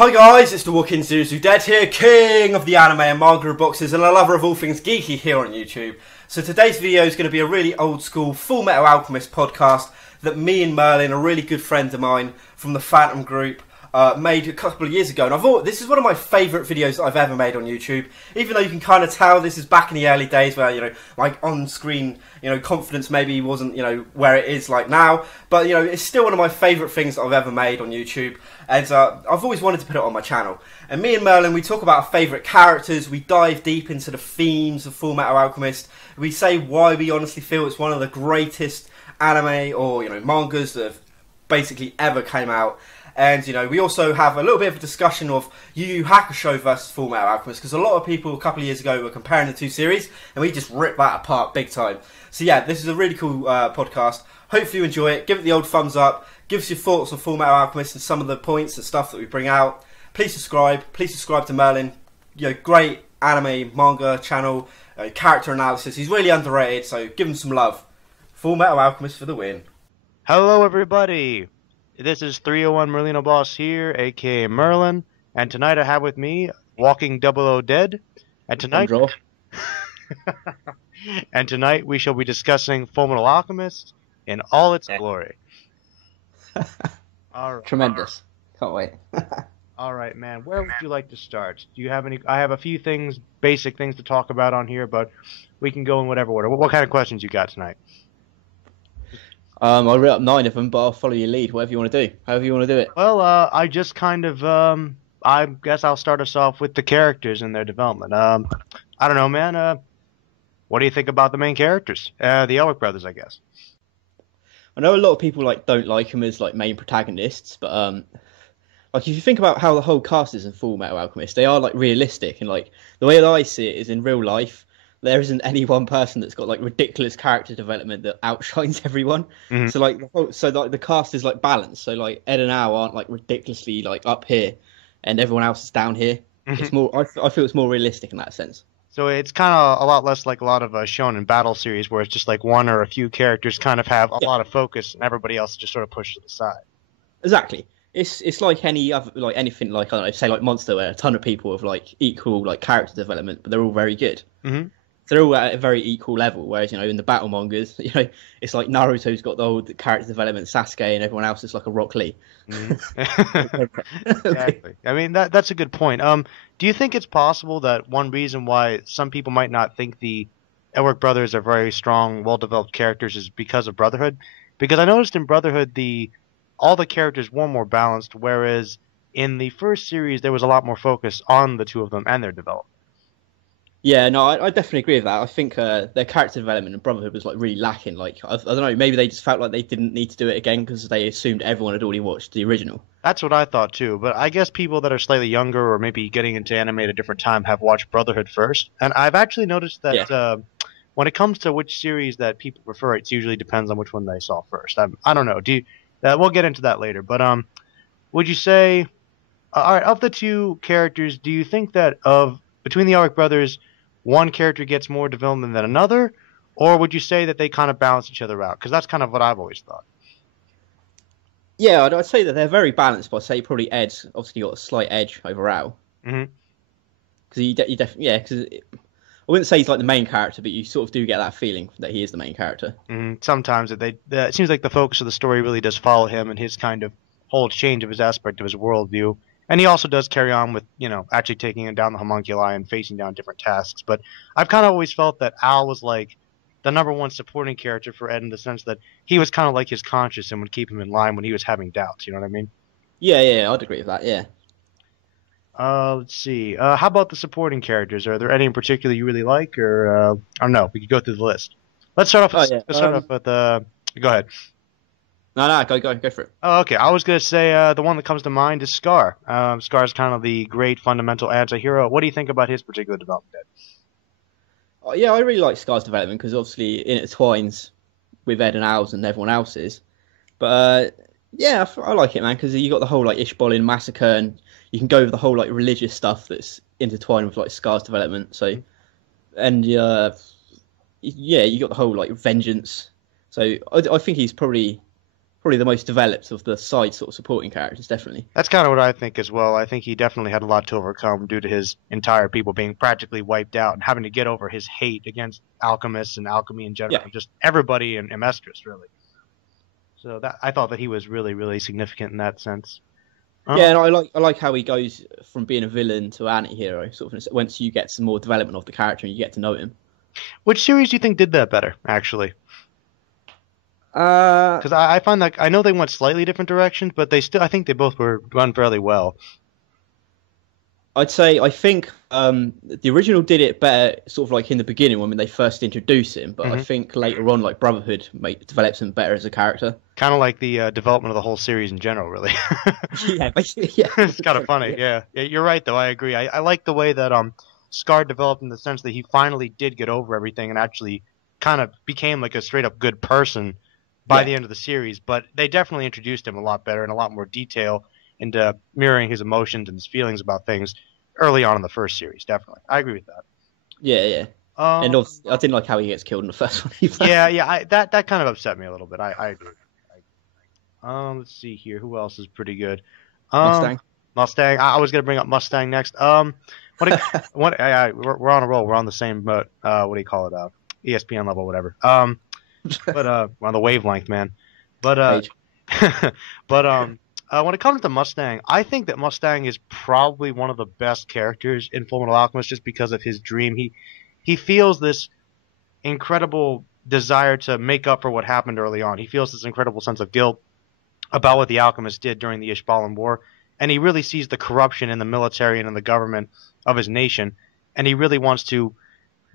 Hi guys, it's the Walking Zeus Dead here, king of the anime and manga boxes and a lover of all things geeky here on YouTube. So today's video is going to be a really old school Fullmetal Alchemist podcast that me and Merlin, a really good friend of mine from the Phantom group, made a couple of years ago. And I thought this is one of my favourite videos that I've ever made on YouTube. Even though you can kind of tell this is back in the early days where, you know, like on-screen, you know, confidence maybe wasn't, you know, where it is like now. But, you know, it's still one of my favourite things that I've ever made on YouTube. And I've always wanted to put it on my channel. And me and Merlin, we talk about our favourite characters. We dive deep into the themes of Fullmetal Alchemist. We say why we honestly feel it's one of the greatest anime or, you know, mangas that have basically ever came out. And, you know, we also have a little bit of a discussion of Yu Yu Hakusho versus Fullmetal Alchemist, because a lot of people a couple of years ago were comparing the two series, and we just ripped that apart big time. So yeah, this is a really cool podcast. Hopefully you enjoy it. Give it the old thumbs up. Give us your thoughts on Fullmetal Alchemist and some of the points and stuff that we bring out. Please subscribe. Please subscribe to Merlin. You know, great anime, manga channel, character analysis. He's really underrated, so give him some love. Fullmetal Alchemist for the win. Hello everybody! This is 301 Merlino Boss here, aka Merlin, and tonight I have with me Walking 00 Dead, and tonight and tonight we shall be discussing Fullmetal Alchemist in all its glory. Tremendous. Can't wait. Alright, man, where would you like to start? Do you have any? I have a few things, basic things to talk about on here, but we can go in whatever order. What kind of questions you got tonight? I wrote up 9 of them, but I'll follow your lead, whatever you want to do. However you want to do it. Well, I just kind of, I guess I'll start us off with the characters and their development. I don't know, man, what do you think about the main characters? The Elric brothers, I guess. I know a lot of people don't like them as main protagonists, but if you think about how the whole cast is in Fullmetal Alchemist, they are realistic, and the way that I see it is in real life. There isn't any one person that's got ridiculous character development that outshines everyone. Mm-hmm. So the cast is balanced. So Ed and Al aren't ridiculously up here, and everyone else is down here. Mm-hmm. It's more. I feel it's more realistic in that sense. So it's kind of a lot less like a lot of shonen battle series where it's just one or a few characters kind of have a lot of focus, and everybody else just sort of pushed to the side. Exactly. It's like any other anything I don't know, say Monster, where a ton of people have equal character development, but they're all very good. Mm-hmm. They're all at a very equal level, whereas in the battle mangas, it's like Naruto's got the whole character development, Sasuke, and everyone else is like a Rock Lee. Mm-hmm. Exactly. I mean that's a good point. Do you think it's possible that one reason why some people might not think the Elric brothers are very strong, well-developed characters is because of Brotherhood? Because I noticed in Brotherhood all the characters were more balanced, whereas in the first series there was a lot more focus on the two of them and their development. Yeah, no, I definitely agree with that. I think their character development in Brotherhood was really lacking. I don't know, maybe they just felt like they didn't need to do it again because they assumed everyone had already watched the original. That's what I thought too, but I guess people that are slightly younger or maybe getting into anime at a different time have watched Brotherhood first. And I've actually noticed that when it comes to which series that people prefer, it usually depends on which one they saw first. I don't know. We'll get into that later, but would you say, all right, of the two characters, do you think that between the Elric brothers, one character gets more development than another, or would you say that they kind of balance each other out? Because that's kind of what I've always thought. Yeah, I'd say that they're very balanced, but I'd say probably Ed's obviously got a slight edge over Al. Mm-hmm. Because because I wouldn't say he's the main character, but you sort of do get that feeling that he is the main character. Mm-hmm. Sometimes it seems like the focus of the story really does follow him and his kind of whole change of his aspect of his worldview. And he also does carry on with, actually taking down the homunculi and facing down different tasks. But I've kind of always felt that Al was the number one supporting character for Ed in the sense that he was kind of like his conscience and would keep him in line when he was having doubts. You know what I mean? Yeah, I'd agree with that, yeah. Let's see. How about the supporting characters? Are there any in particular you really like? Or, I don't know. We could go through the list. Let's start off with go ahead. No, go for it. Oh, okay. I was going to say the one that comes to mind is Scar. Scar's kind of the great fundamental anti-hero. What do you think about his particular development, Ed? Oh, yeah, I really like Scar's development because obviously it intertwines with Ed and Al's and everyone else's. But yeah, I like it, man, because you got the whole Ishbolin massacre, and you can go over the whole religious stuff that's intertwined with Scar's development. So, and you got the whole vengeance. So I think he's probably probably the most developed of the side sort of supporting characters, definitely. That's kind of what I think as well. I think he definitely had a lot to overcome due to his entire people being practically wiped out and having to get over his hate against alchemists and alchemy in general, just everybody in Amestris, really. So I thought that he was really, really significant in that sense. Yeah, and I like how he goes from being a villain to an anti-hero, sort of, once you get some more development of the character and you get to know him. Which series do you think did that better, actually? Because I find that I know they went slightly different directions, but I think they both were run fairly well. I think the original did it better, sort of like in the beginning when they first introduced him. But I think later on, like Brotherhood, develops him better as a character. Kind of like the development of the whole series in general, really. Yeah, basically, yeah. It's kind of funny. Yeah, you're right though. I agree. I like the way that Scar developed in the sense that he finally did get over everything and actually kind of became like a straight up good person by the end of the series. But they definitely introduced him a lot better and a lot more detail into mirroring his emotions and his feelings about things early on in the first series. Definitely, I agree with that. Yeah. And I didn't like how he gets killed in the first one either. Yeah. That kind of upset me a little bit. I agree. Let's see here. Who else is pretty good? Mustang. I was gonna bring up Mustang next. We're on a roll. We're on the same, what do you call it? ESPN level, whatever. But we're on the wavelength, man. But when it comes to Mustang, I think that Mustang is probably one of the best characters in Fullmetal Alchemist just because of his dream. He feels this incredible desire to make up for what happened early on. He feels this incredible sense of guilt about what the alchemists did during the Ishbalan War, and he really sees the corruption in the military and in the government of his nation, and he really wants to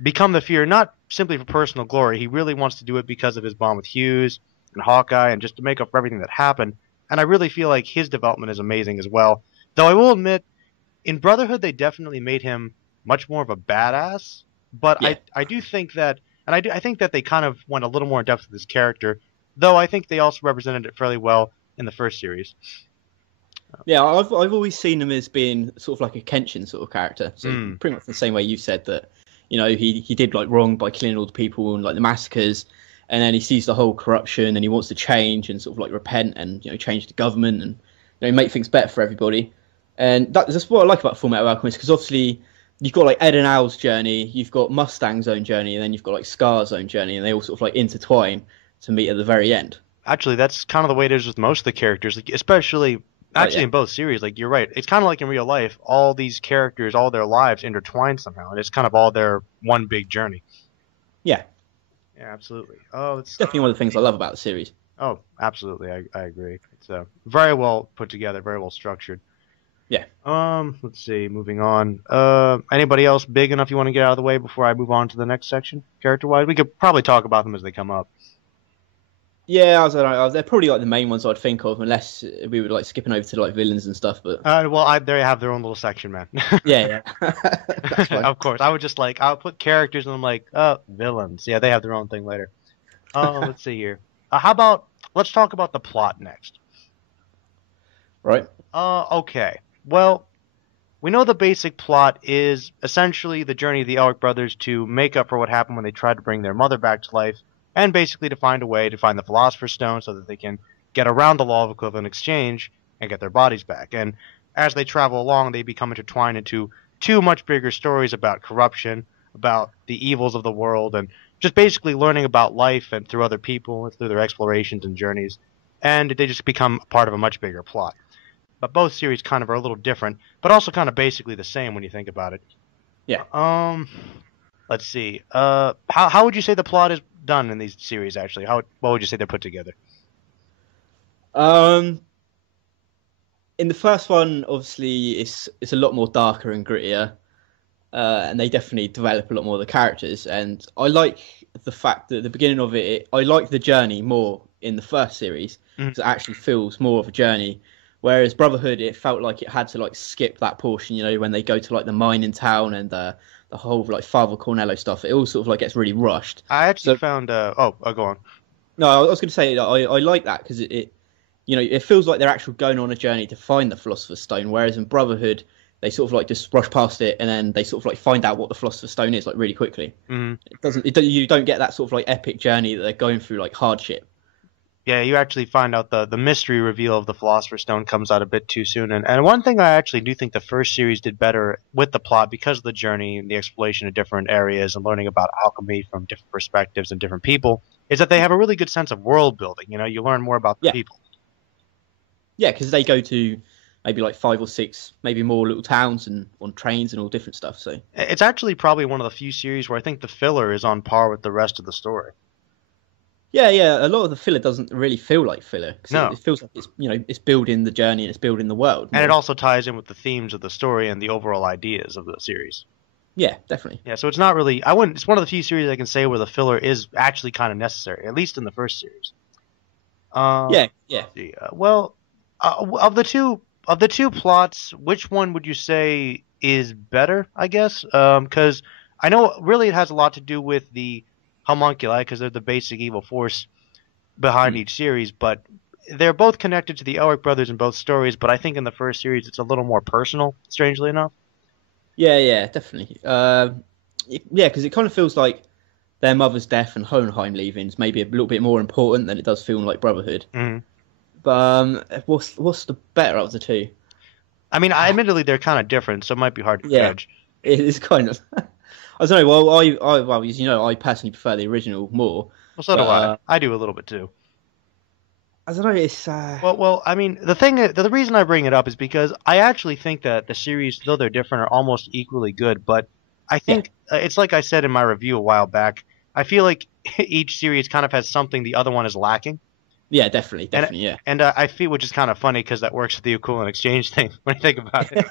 become the Fuhrer, not simply for personal glory. He really wants to do it because of his bond with Hughes and Hawkeye and just to make up for everything that happened. And I really feel like his development is amazing as well. Though I will admit, in Brotherhood, they definitely made him much more of a badass. But I do think that, and I think that they kind of went a little more in depth with his character. Though I think they also represented it fairly well in the first series. Yeah, I've always seen him as being sort of like a Kenshin sort of character. So pretty much the same way you said that, he did like wrong by killing all the people and like the massacres. And then he sees the whole corruption and he wants to change and sort of like repent and, change the government and, make things better for everybody. And that's what I like about Fullmetal Alchemist, because obviously you've got like Ed and Al's journey, you've got Mustang's own journey, and then you've got like Scar's own journey, and they all sort of like intertwine to meet at the very end. Actually, that's kind of the way it is with most of the characters, like, especially in both series. Like, you're right. It's kind of like in real life, all these characters, all their lives intertwine somehow, and it's kind of all their one big journey. Yeah. Yeah, absolutely. Oh, it's definitely one of the things I love about the series. Oh, absolutely. I agree. It's very well put together, very well structured. Yeah. Let's see. Moving on. Anybody else big enough you want to get out of the way before I move on to the next section, character-wise? We could probably talk about them as they come up. Yeah, they're probably like the main ones I'd think of, unless we were like skipping over to like villains and stuff. But they have their own little section, man. Yeah. That's fine. Of course, I would just I'll put characters and I'm like, villains. Yeah, they have their own thing later. Let's see here. Let's talk about the plot next. Right. Okay. Well, we know the basic plot is essentially the journey of the Elric brothers to make up for what happened when they tried to bring their mother back to life, and basically to find a way to find the Philosopher's Stone so that they can get around the law of equivalent exchange and get their bodies back. And as they travel along, they become intertwined into two much bigger stories about corruption, about the evils of the world, and just basically learning about life and through other people, through their explorations and journeys. And they just become part of a much bigger plot. But both series kind of are a little different, but also kind of basically the same when you think about it. Yeah. Let's see. How would you say the plot is done in these series, actually? What would you say they're put together? In the first one, obviously, it's a lot more darker and grittier, and they definitely develop a lot more of the characters. And I like the fact that at the beginning of I like the journey more in the first series, because it actually feels more of a journey. Whereas Brotherhood, it felt like it had to like skip that portion, when they go to like the mine in town and the whole like Father Cornello stuff. It all sort of like gets really rushed. I actually found. Go on. No, I was going to say I like that because it feels like they're actually going on a journey to find the Philosopher's Stone. Whereas in Brotherhood, they sort of like just rush past it and then they sort of like find out what the Philosopher's Stone is like really quickly. Mm-hmm. You don't get that sort of like epic journey that they're going through like hardship. Yeah, you actually find out the mystery reveal of the Philosopher's Stone comes out a bit too soon. And one thing I actually do think the first series did better with the plot because of the journey and the exploration of different areas and learning about alchemy from different perspectives and different people is that they have a really good sense of world building. You know, you learn more about the people. Yeah, because they go to maybe like 5 or 6, maybe more little towns and on trains and all different stuff. So it's actually probably one of the few series where I think the filler is on par with the rest of the story. Yeah. A lot of the filler doesn't really feel like filler. No. It feels like it's it's building the journey and it's building the world. And it also ties in with the themes of the story and the overall ideas of the series. Yeah, definitely. Yeah, so it's not really. It's one of the few series I can say where the filler is actually kind of necessary, at least in the first series. Yeah. Well, of the two plots, which one would you say is better? I guess because I know really it has a lot to do with the homunculi because they're the basic evil force behind each series, but they're both connected to the Elric brothers in both stories. But I think in the first series it's a little more personal, strangely enough. Yeah, definitely. Because it kind of feels like their mother's death and Hohenheim leaving is maybe a little bit more important than it does feel like Brotherhood. Mm-hmm. But what's the better of the two? I mean, admittedly they're kind of different, so it might be hard to judge. It is kind of. I don't know. Well, as you know, I personally prefer the original more. Well, so do I. I do a little bit too. I don't know. It's well. I mean, the reason I bring it up is because I actually think that the series, though they're different, are almost equally good. But I think it's like I said in my review a while back. I feel like each series kind of has something the other one is lacking. Yeah, definitely. And I feel, which is kind of funny because that works with the equivalent exchange thing when you think about it.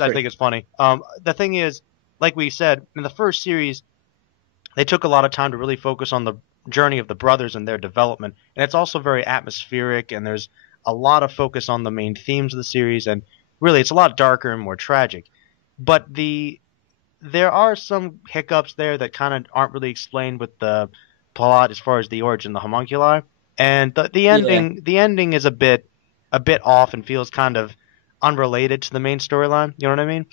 I think it's funny. The thing is, like we said, in the first series, they took a lot of time to really focus on the journey of the brothers and their development. And it's also very atmospheric, and there's a lot of focus on the main themes of the series, and really it's a lot darker and more tragic. But there are some hiccups there that kind of aren't really explained with the plot as far as the origin of the homunculi. And the ending is a bit off and feels kind of unrelated to the main storyline. You know what I mean?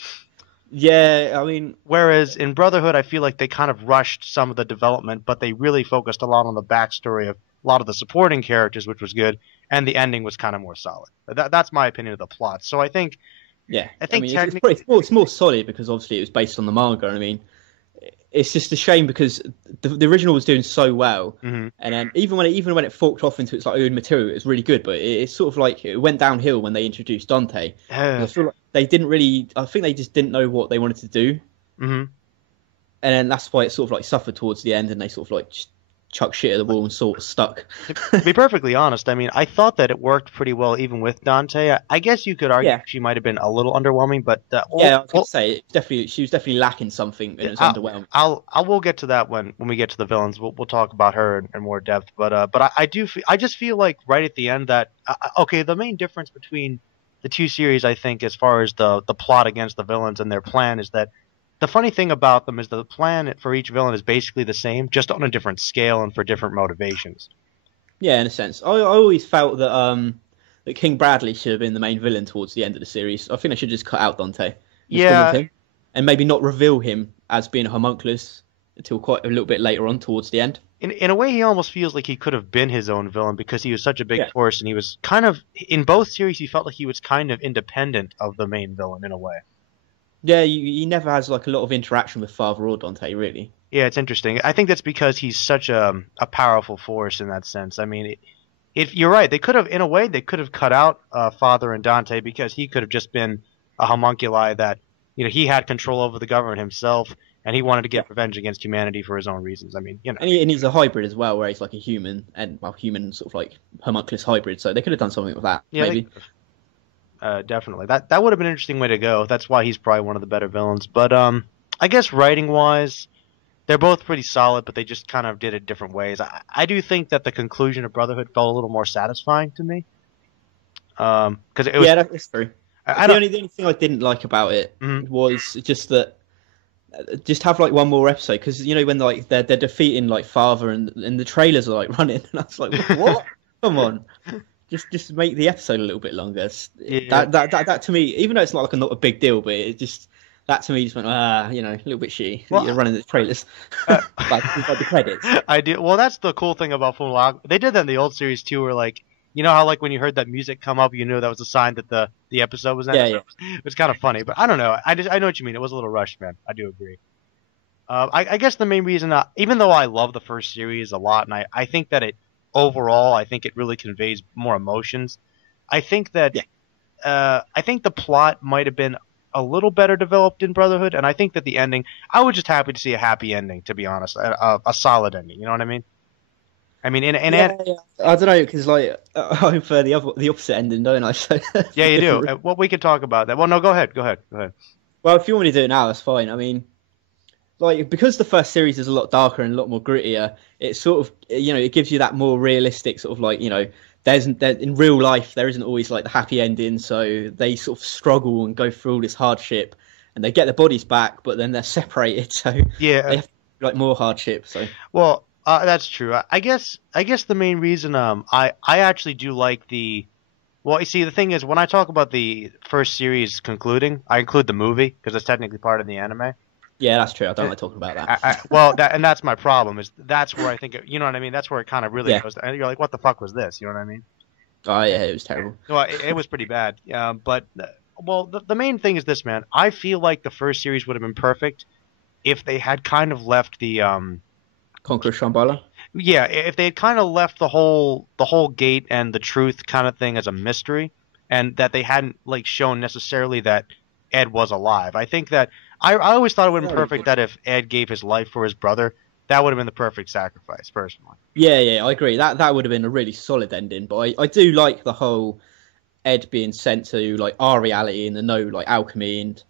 Yeah, I mean... Whereas in Brotherhood, I feel like they kind of rushed some of the development, but they really focused a lot on the backstory of a lot of the supporting characters, which was good, and the ending was kind of more solid. That's my opinion of the plot. So I think... Yeah, it's more solid because obviously it was based on the manga. I mean, it's just a shame because the original was doing so well, and then even when it forked off into its like own material, it was really good. But it's sort of like it went downhill when they introduced Dante. I feel like they didn't really. I think they just didn't know what they wanted to do, and then that's why it sort of like suffered towards the end, and they sort of like just chuck shit at the wall and sort of stuck. To be perfectly honest, I mean, I thought that it worked pretty well even with Dante. I guess you could argue she might have been a little underwhelming, but I would say she was definitely lacking something, and it was underwhelming. I will get to that when we get to the villains. We'll talk about her in more depth, but I just feel like right at the end that the main difference between the two series, I think, as far as the plot against the villains and their plan is that. The funny thing about them is the plan for each villain is basically the same, just on a different scale and for different motivations. Yeah, in a sense. I always felt that King Bradley should have been the main villain towards the end of the series. I think they should just cut out Dante. And maybe not reveal him as being a homunculus until quite a little bit later on towards the end. In a way, he almost feels like he could have been his own villain because he was such a big force, and he was kind of, in both series, he felt like he was kind of independent of the main villain in a way. Yeah, he never has like a lot of interaction with Father or Dante, really. Yeah, it's interesting. I think that's because he's such a powerful force in that sense. I mean, if you're right, they could have cut out Father and Dante because he could have just been a homunculi that he had control over the government himself, and he wanted to get revenge against humanity for his own reasons. I mean, and he's a hybrid as well, where he's like a human and human sort of like homunculus hybrid. So they could have done something with that, maybe. Definitely. That would have been an interesting way to go. That's why he's probably one of the better villains. But I guess writing-wise, they're both pretty solid, but they just kind of did it different ways. I do think that the conclusion of Brotherhood felt a little more satisfying to me. Because it was, that's true. The only thing I didn't like about it was just that just have like one more episode, because when like they're defeating like Father and the trailers are like running, and I was like, what? Come on. Just make the episode a little bit longer. That to me, even though it's not a big deal, but it just that to me just went, a little bit shitty. Well, You're running the trailers, like the credits. I do. Well, that's the cool thing about Fullmetal Alchemist. They did that in the old series too, where like, you know how like when you heard that music come up, you knew that was a sign that the episode was ending. Yeah. It was kind of funny, but I don't know. I know what you mean. It was a little rushed, man. I do agree. I guess the main reason, even though I love the first series a lot, and I think that overall, I think it really conveys more emotions. I think that I think the plot might have been a little better developed in Brotherhood, and I think that the ending, I was just happy to see a happy ending, to be honest, a solid ending. You know what I mean? I mean, I don't know, because like I prefer the opposite ending, don't I? So yeah, you do. Well, we can talk about that. Well, no, go ahead. Well, if you want me to do it now, that's fine. I mean, like, because the first series is a lot darker and a lot more grittier, it sort of, it gives you that more realistic sort of like, in real life, there isn't always like the happy ending. So they sort of struggle and go through all this hardship and they get their bodies back, but then they're separated. So yeah, they have like more hardship. So, well, that's true. I guess the main reason, I actually do like well, you see, the thing is, when I talk about the first series concluding, I include the movie because it's technically part of the anime. Yeah, that's true. I don't like talking about that. And that's my problem. That's where I think you know what I mean. That's where it kind of really goes. And you're like, what the fuck was this? You know what I mean? Oh yeah, it was terrible. Well, it was pretty bad. But the main thing is this, man. I feel like the first series would have been perfect if they had kind of left the Conqueror Shambhala. Yeah, if they had kind of left the whole gate and the truth kind of thing as a mystery, and that they hadn't like shown necessarily that Ed was alive. I think that I always thought it would have been perfect that if Ed gave his life for his brother, that would have been the perfect sacrifice, personally. Yeah, I agree. That would have been a really solid ending. But I do like the whole Ed being sent to like our reality and the no like alchemy, and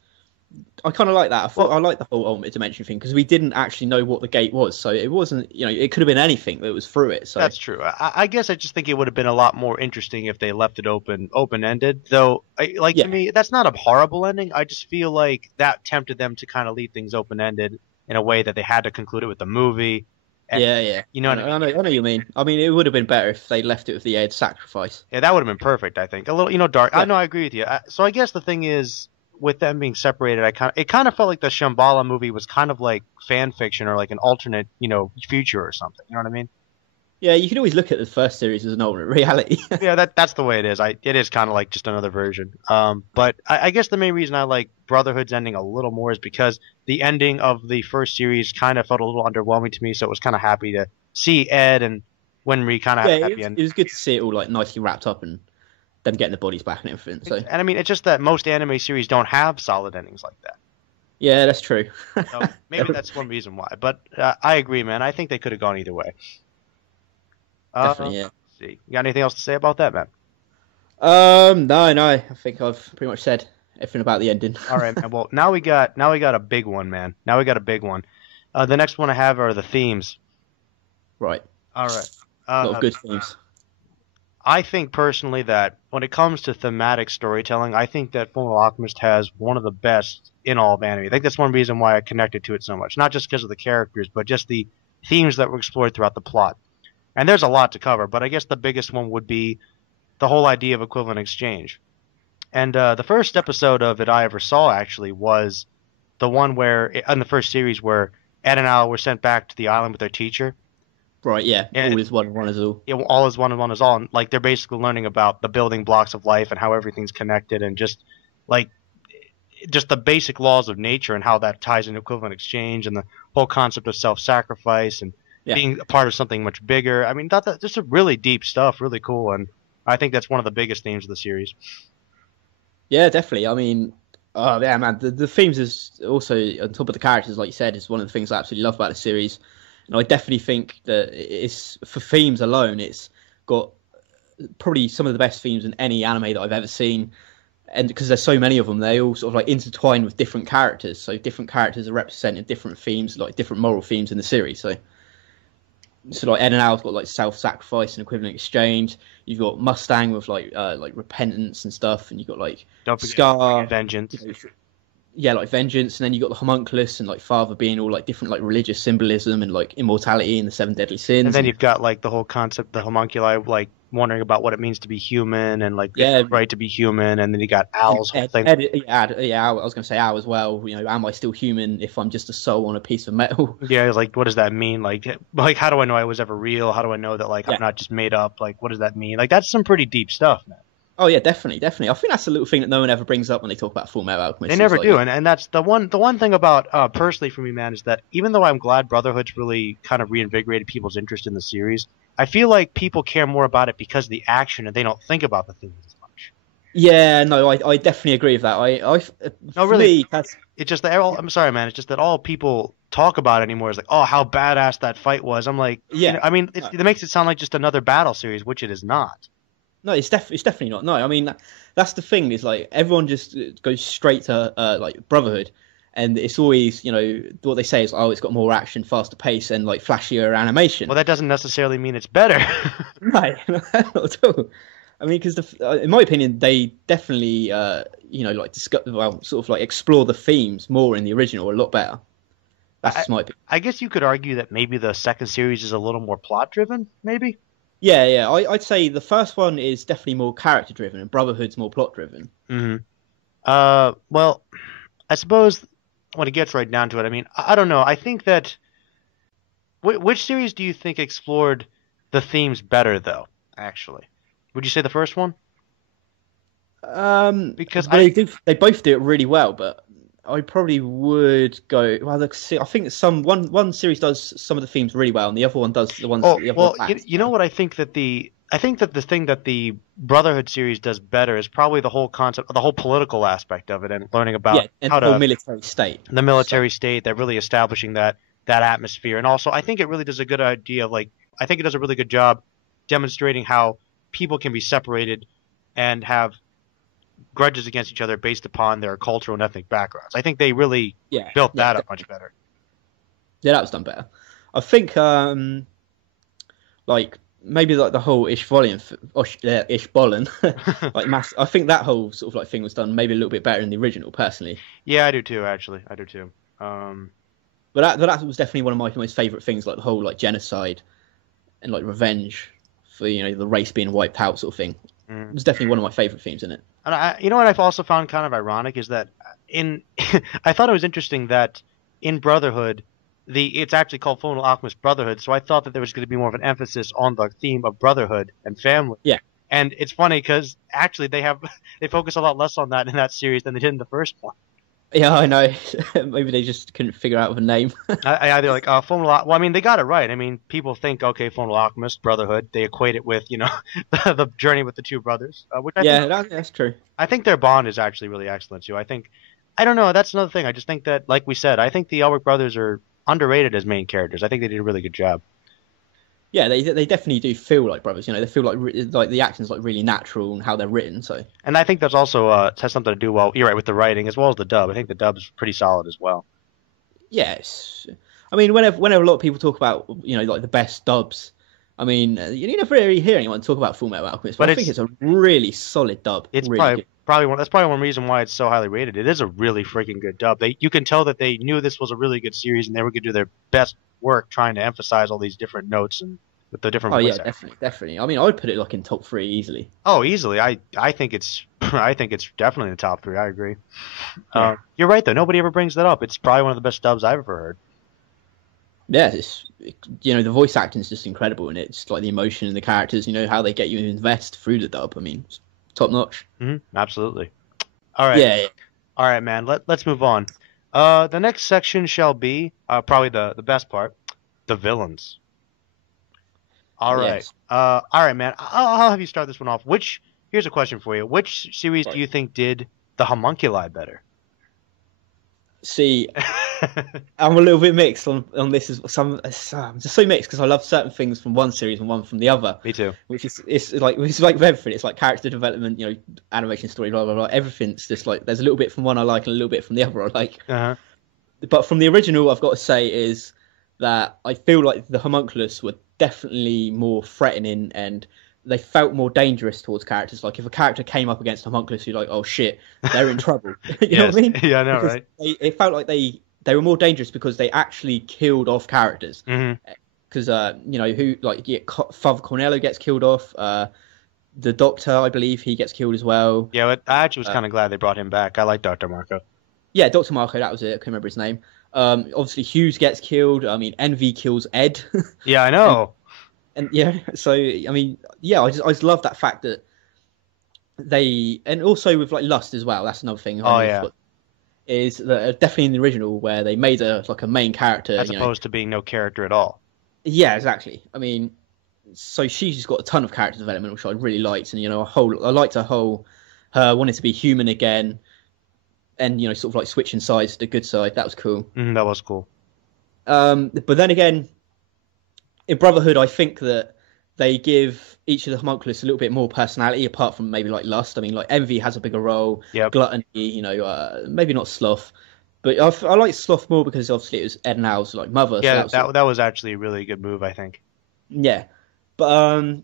I kind of like that. I like the whole ultimate dimension thing because we didn't actually know what the gate was, so it wasn't. It could have been anything that was through it. So that's true. I guess I just think it would have been a lot more interesting if they left it open ended. Though, to me, that's not a horrible ending. I just feel like that tempted them to kind of leave things open ended in a way that they had to conclude it with the movie. And, yeah. You know what I mean? I know what you mean. I mean, it would have been better if they left it with the Ed sacrifice. Yeah, that would have been perfect. I think a little, dark. Yeah. I know, I agree with you. So I guess the thing is, with them being separated, it kind of felt like the Shambhala movie was kind of like fan fiction or like an alternate, future or something. You know what I mean? Yeah, you can always look at the first series as an alternate reality. Yeah, that's the way it is. It is kind of like just another version. But I guess the main reason I like Brotherhood's ending a little more is because the ending of the first series kind of felt a little underwhelming to me. So it was kind of happy to see Ed and Winry kind of have a happy ending. It was good to see it all like nicely wrapped up and them getting the bodies back and everything. So, and I mean, it's just that most anime series don't have solid endings like that. Yeah, that's true. So maybe that's one reason why. But I agree, man. I think they could have gone either way. Definitely, yeah. Let's see, you got anything else to say about that, man? No. I think I've pretty much said everything about the ending. All right, man. Well, now we got a big one, man. Now we got a big one. The next one I have are the themes. Right. All right. A lot of good themes. I think personally that when it comes to thematic storytelling, I think that Fullmetal Alchemist has one of the best in all of anime. I think that's one reason why I connected to it so much. Not just because of the characters, but just the themes that were explored throughout the plot. And there's a lot to cover, but I guess the biggest one would be the whole idea of equivalent exchange. And the first episode of it I ever saw, actually, was the one where, in the first series, where Ed and Al were sent back to the island with their teacher. Right, yeah. And all is one, one is all. Yeah, all is one and one is all. And, like, they're basically learning about the building blocks of life and how everything's connected and just the basic laws of nature and how that ties into equivalent exchange and the whole concept of self-sacrifice and being a part of something much bigger. I mean, that's just really deep stuff, really cool. And I think that's one of the biggest themes of the series. Yeah, definitely. I mean, yeah, man, the themes is also, on top of the characters, like you said, is one of the things I absolutely love about the series. And I definitely think that it's, for themes alone, it's got probably some of the best themes in any anime that I've ever seen. And because there's so many of them, they all sort of like intertwine with different characters. So different characters are representing different themes, like different moral themes in the series. So like Ed and Al's got like self-sacrifice and equivalent exchange. You've got Mustang with like repentance and stuff, and you've got like Don't forget Scar, vengeance. like vengeance, and then you got the homunculus and like father being all like different like religious symbolism and like immortality and the 7 deadly sins. And then you've got like the whole concept, the homunculi, like wondering about what it means to be human and like the right to be human. And then you got Owl's whole thing. I was going to say Owl as well. You know, am I still human if I'm just a soul on a piece of metal? Yeah, like what does that mean? Like how do I know I was ever real? How do I know that like I'm not just made up? Like what does that mean? Like that's some pretty deep stuff, man. Oh yeah, definitely. I think that's a little thing that no one ever brings up when they talk about Fullmetal Alchemist. They never do, and that's the one thing about personally for me, man, is that even though I'm glad Brotherhood's really kind of reinvigorated people's interest in the series, I feel like people care more about it because of the action, and they don't think about the themes as much. Yeah, no, I definitely agree with that. No, really, it's just that I'm sorry, man. It's just that all people talk about anymore is like, oh, how badass that fight was. I'm like, yeah, I mean, it makes it sound like just another battle series, which it is not. No, it's definitely not. No, I mean that's the thing. Is like everyone just goes straight to like Brotherhood, and it's always, you know, what they say is, oh, it's got more action, faster pace, and like flashier animation. Well, that doesn't necessarily mean it's better. Right, not at all. I mean, because in my opinion, they definitely you know, like sort of like explore the themes more in the original a lot better. That's just my opinion. I guess you could argue that maybe the second series is a little more plot driven, maybe. Yeah. I'd say the first one is definitely more character driven, and Brotherhood's more plot driven. Mm-hmm. Well, I suppose when it gets right down to it, I mean, I don't know. I think that which series do you think explored the themes better, though? Actually, would you say the first one? Because they both do it really well, but I probably would go. Well, I think one series does some of the themes really well, and the other one does the ones. You know what I think that the thing that the Brotherhood series does better is probably the whole concept, the whole political aspect of it, and learning about how the military state, state, that really establishing that atmosphere, and also I think it really does a good idea of I think it does a really good job demonstrating how people can be separated and have grudges against each other based upon their cultural and ethnic backgrounds. I think they really built that up much better. Yeah, that was done better. I think maybe the whole Ishbolin, I think that whole sort of thing was done maybe a little bit better in the original, personally. Yeah, I do too. Actually, I do too. But that was definitely one of my most favorite things, like the whole genocide and revenge for the race being wiped out sort of thing. It was definitely one of my favorite themes in it. And you know what I've also found kind of ironic is that I thought it was interesting that in Brotherhood, it's actually called Fullmetal Alchemist Brotherhood, so I thought that there was going to be more of an emphasis on the theme of brotherhood and family. Yeah. And it's funny because actually they focus a lot less on that in that series than they did in the first one. Yeah, I know. Maybe they just couldn't figure out the name. Either Fullmetal. Well, I mean, they got it right. I mean, people think, okay, Fullmetal Alchemist Brotherhood. They equate it with, the journey with the two brothers. Which that's true. I think their bond is actually really excellent too. I don't know. That's another thing. I just think that, like we said, I think the Elric brothers are underrated as main characters. I think they did a really good job. Yeah, they definitely do feel like brothers. They feel like the action's really natural and how they're written. So, and I think that's also has something to do you're right with the writing as well as the dub. I think the dub's pretty solid as well. Yes, I mean whenever a lot of people talk about the best dubs, I mean you never really hear anyone talk about Fullmetal Alchemist, but I think it's a really solid dub. It's really that's probably one reason why it's so highly rated. It is a really freaking good dub. You can tell that they knew this was a really good series and they were going to do their best work trying to emphasize all these different notes and with the different. Oh yeah, definitely. I mean, I would put it in top 3 easily. Oh, easily. I think it's definitely in the top 3. I agree. Yeah. You're right though. Nobody ever brings that up. It's probably one of the best dubs I've ever heard. Yeah, the voice acting is just incredible, and it's the emotion and the characters. How they get you to invest through the dub. I mean, it's top notch. Mm-hmm. Absolutely. All right. Yeah. All right, man. Let's move on. The next section shall be probably the best part, the villains. All right. Yes. All right, man. I'll have you start this one off. Here's a question for you. Which series do you think did the homunculi better? See, I'm a little bit mixed on this. I'm just so mixed because I love certain things from one series and one from the other. Me too. It's like with everything. It's like character development, animation, story, blah blah blah. Everything's just there's a little bit from one I like and a little bit from the other I like. Uh-huh. But from the original, I've got to say is that I feel like the homunculus were definitely more threatening and they felt more dangerous towards characters. Like if a character came up against a homunculus, you're like, oh shit, they're in trouble. You know what I mean? Yeah, I know, because right? It felt like they were more dangerous because they actually killed off characters. Because Father Cornello gets killed off. The Doctor, I believe, he gets killed as well. Yeah, but I actually was kind of glad they brought him back. I like Dr. Marco. Yeah, Dr. Marco, that was it. I couldn't remember his name. Obviously, Hughes gets killed. I mean, Envy kills Ed. Yeah, I know. And yeah, so I mean, yeah, I just love that fact that and also with like Lust as well. That's another thing. Is that definitely in the original where they made a main character as opposed to being no character at all. Yeah, exactly. I mean, so she's got a ton of character development, which I really liked, and I liked her wanting to be human again, and sort of like switching sides to the good side. That was cool. That was cool. But then again, in Brotherhood, I think that they give each of the homunculus a little bit more personality, apart from maybe like Lust. I mean, like Envy has a bigger role. Yep. Gluttony, maybe not Sloth, but I like Sloth more because obviously it was Ed and Al's like mother. Yeah, so that was actually a really good move, I think. Yeah, but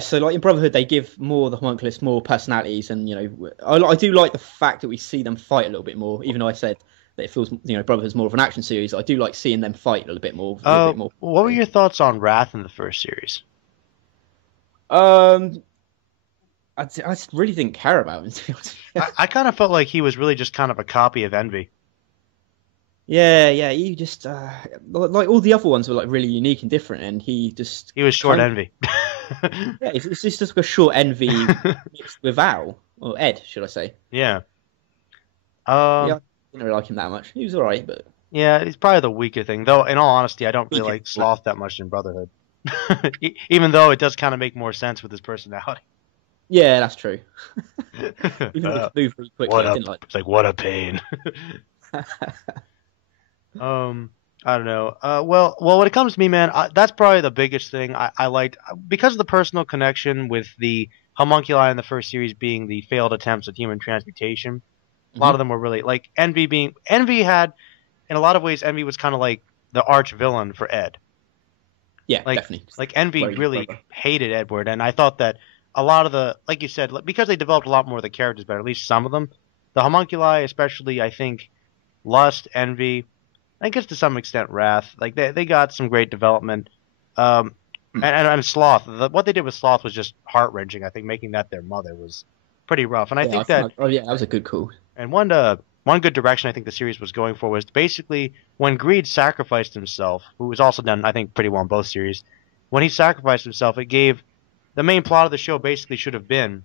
so like in Brotherhood, they give the homunculus more personalities, and I do like the fact that we see them fight a little bit more. Even though I said that it feels Brotherhood's more of an action series, I do like seeing them fight a little bit more. What were your thoughts on Wrath in the first series? I really didn't care about him, to be honest. I kind of felt like he was really just kind of a copy of Envy. Yeah, he just like all the other ones were like really unique and different, and he was short Envy. Yeah, it's just like a short Envy mixed with Al or Ed, should I say? Yeah. I didn't really like him that much. He was alright, but yeah, he's probably the weaker thing. Though, in all honesty, I don't really like Sloth that much in Brotherhood. Even though it does kind of make more sense with his personality. Yeah, that's true. Even though it moved really quickly, I didn't like. It's like, what a pain. I don't know. Well, when it comes to me, man, that's probably the biggest thing I liked because of the personal connection with the homunculi in the first series being the failed attempts at human transmutation. A lot of them were really like Envy had, in a lot of ways, Envy was kind of like the arch villain for Ed. Yeah, definitely. Like Envy really hated Edward, and I thought that a lot of the, like you said, because they developed a lot more of the characters better, at least some of them, the homunculi, especially, I think, Lust, Envy, I guess to some extent Wrath, like they got some great development. And Sloth, what they did with Sloth was just heart-wrenching. I think making that their mother was pretty rough, and I think that was a good call. And one good direction I think the series was going for was basically when Greed sacrificed himself, who was also done, I think, pretty well in both series. When he sacrificed himself, it gave the main plot of the show basically should have been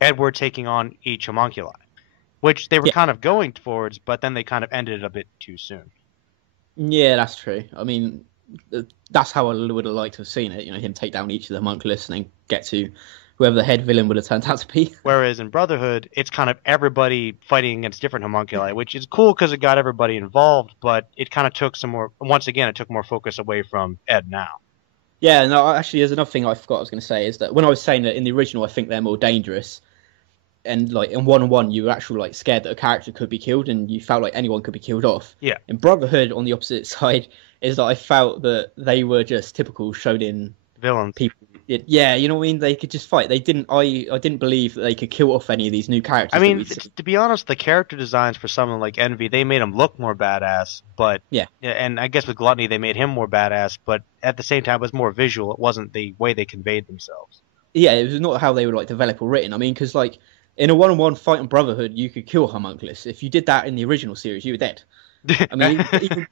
Edward taking on each homunculi, which they were kind of going towards, but then they kind of ended it a bit too soon. Yeah, that's true. I mean, that's how I would have liked to have seen it. Him take down each of the homunculus and then get to whoever the head villain would have turned out to be. Whereas in Brotherhood, it's kind of everybody fighting against different homunculi, which is cool because it got everybody involved, but it kind of took it took more focus away from Ed now. Yeah, no, actually, there's another thing I forgot I was going to say, is that when I was saying that in the original, I think they're more dangerous, and like in 1-on-1, you were actually like scared that a character could be killed, and you felt like anyone could be killed off. Yeah. In Brotherhood, on the opposite side, is that I felt that they were just typical showed-in villains. People. Yeah, you know what I mean? They could just fight. They didn't. I didn't believe that they could kill off any of these new characters. I mean, to be honest, the character designs for someone like Envy, they made him look more badass. But yeah, and I guess with Gluttony, they made him more badass. But at the same time, it was more visual. It wasn't the way they conveyed themselves. Yeah, it was not how they were like developed or written. I mean, because like in a 1-on-1 fight in Brotherhood, you could kill Homunculus. If you did that in the original series, you were dead. I mean,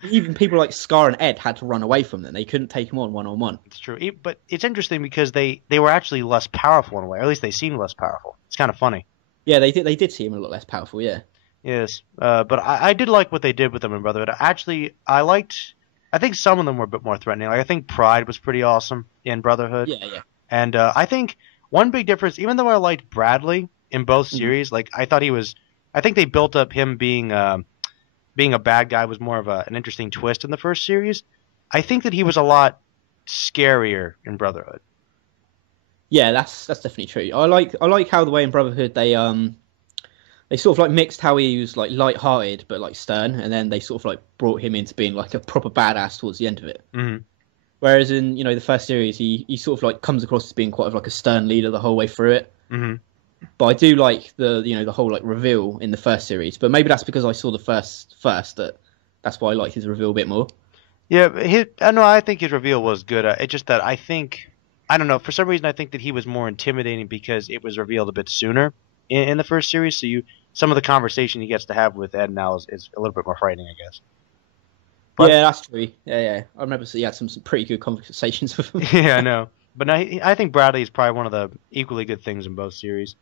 even people like Scar and Ed had to run away from them. They couldn't take him on 1-on-1. It's true, but it's interesting because they were actually less powerful in a way. Or at least they seemed less powerful. It's kind of funny. Yeah, they did seem a lot less powerful. Yeah. Yes, but I did like what they did with them in Brotherhood. Actually, I think some of them were a bit more threatening. Like I think Pride was pretty awesome in Brotherhood. Yeah. And I think one big difference, even though I liked Bradley in both series, like I think they built up him being a bad guy was more of an interesting twist in the first series. I think that he was a lot scarier in Brotherhood. Yeah, that's definitely true. I like how the way in Brotherhood they sort of like mixed how he was like light-hearted but like stern, and then they sort of like brought him into being like a proper badass towards the end of it. Mm-hmm. Whereas in the first series, he sort of like comes across as being quite like a stern leader the whole way through it. Mm-hmm. But I do like the whole like reveal in the first series. But maybe that's because I saw the first that's why I liked his reveal a bit more. Yeah, I think his reveal was good. It's just that I don't know, for some reason I think that he was more intimidating because it was revealed a bit sooner in the first series. So some of the conversation he gets to have with Ed now is a little bit more frightening, I guess. But, yeah, that's true. Yeah. I remember he had some pretty good conversations with him. Yeah, I know. But no, I think Bradley is probably one of the equally good things in both series.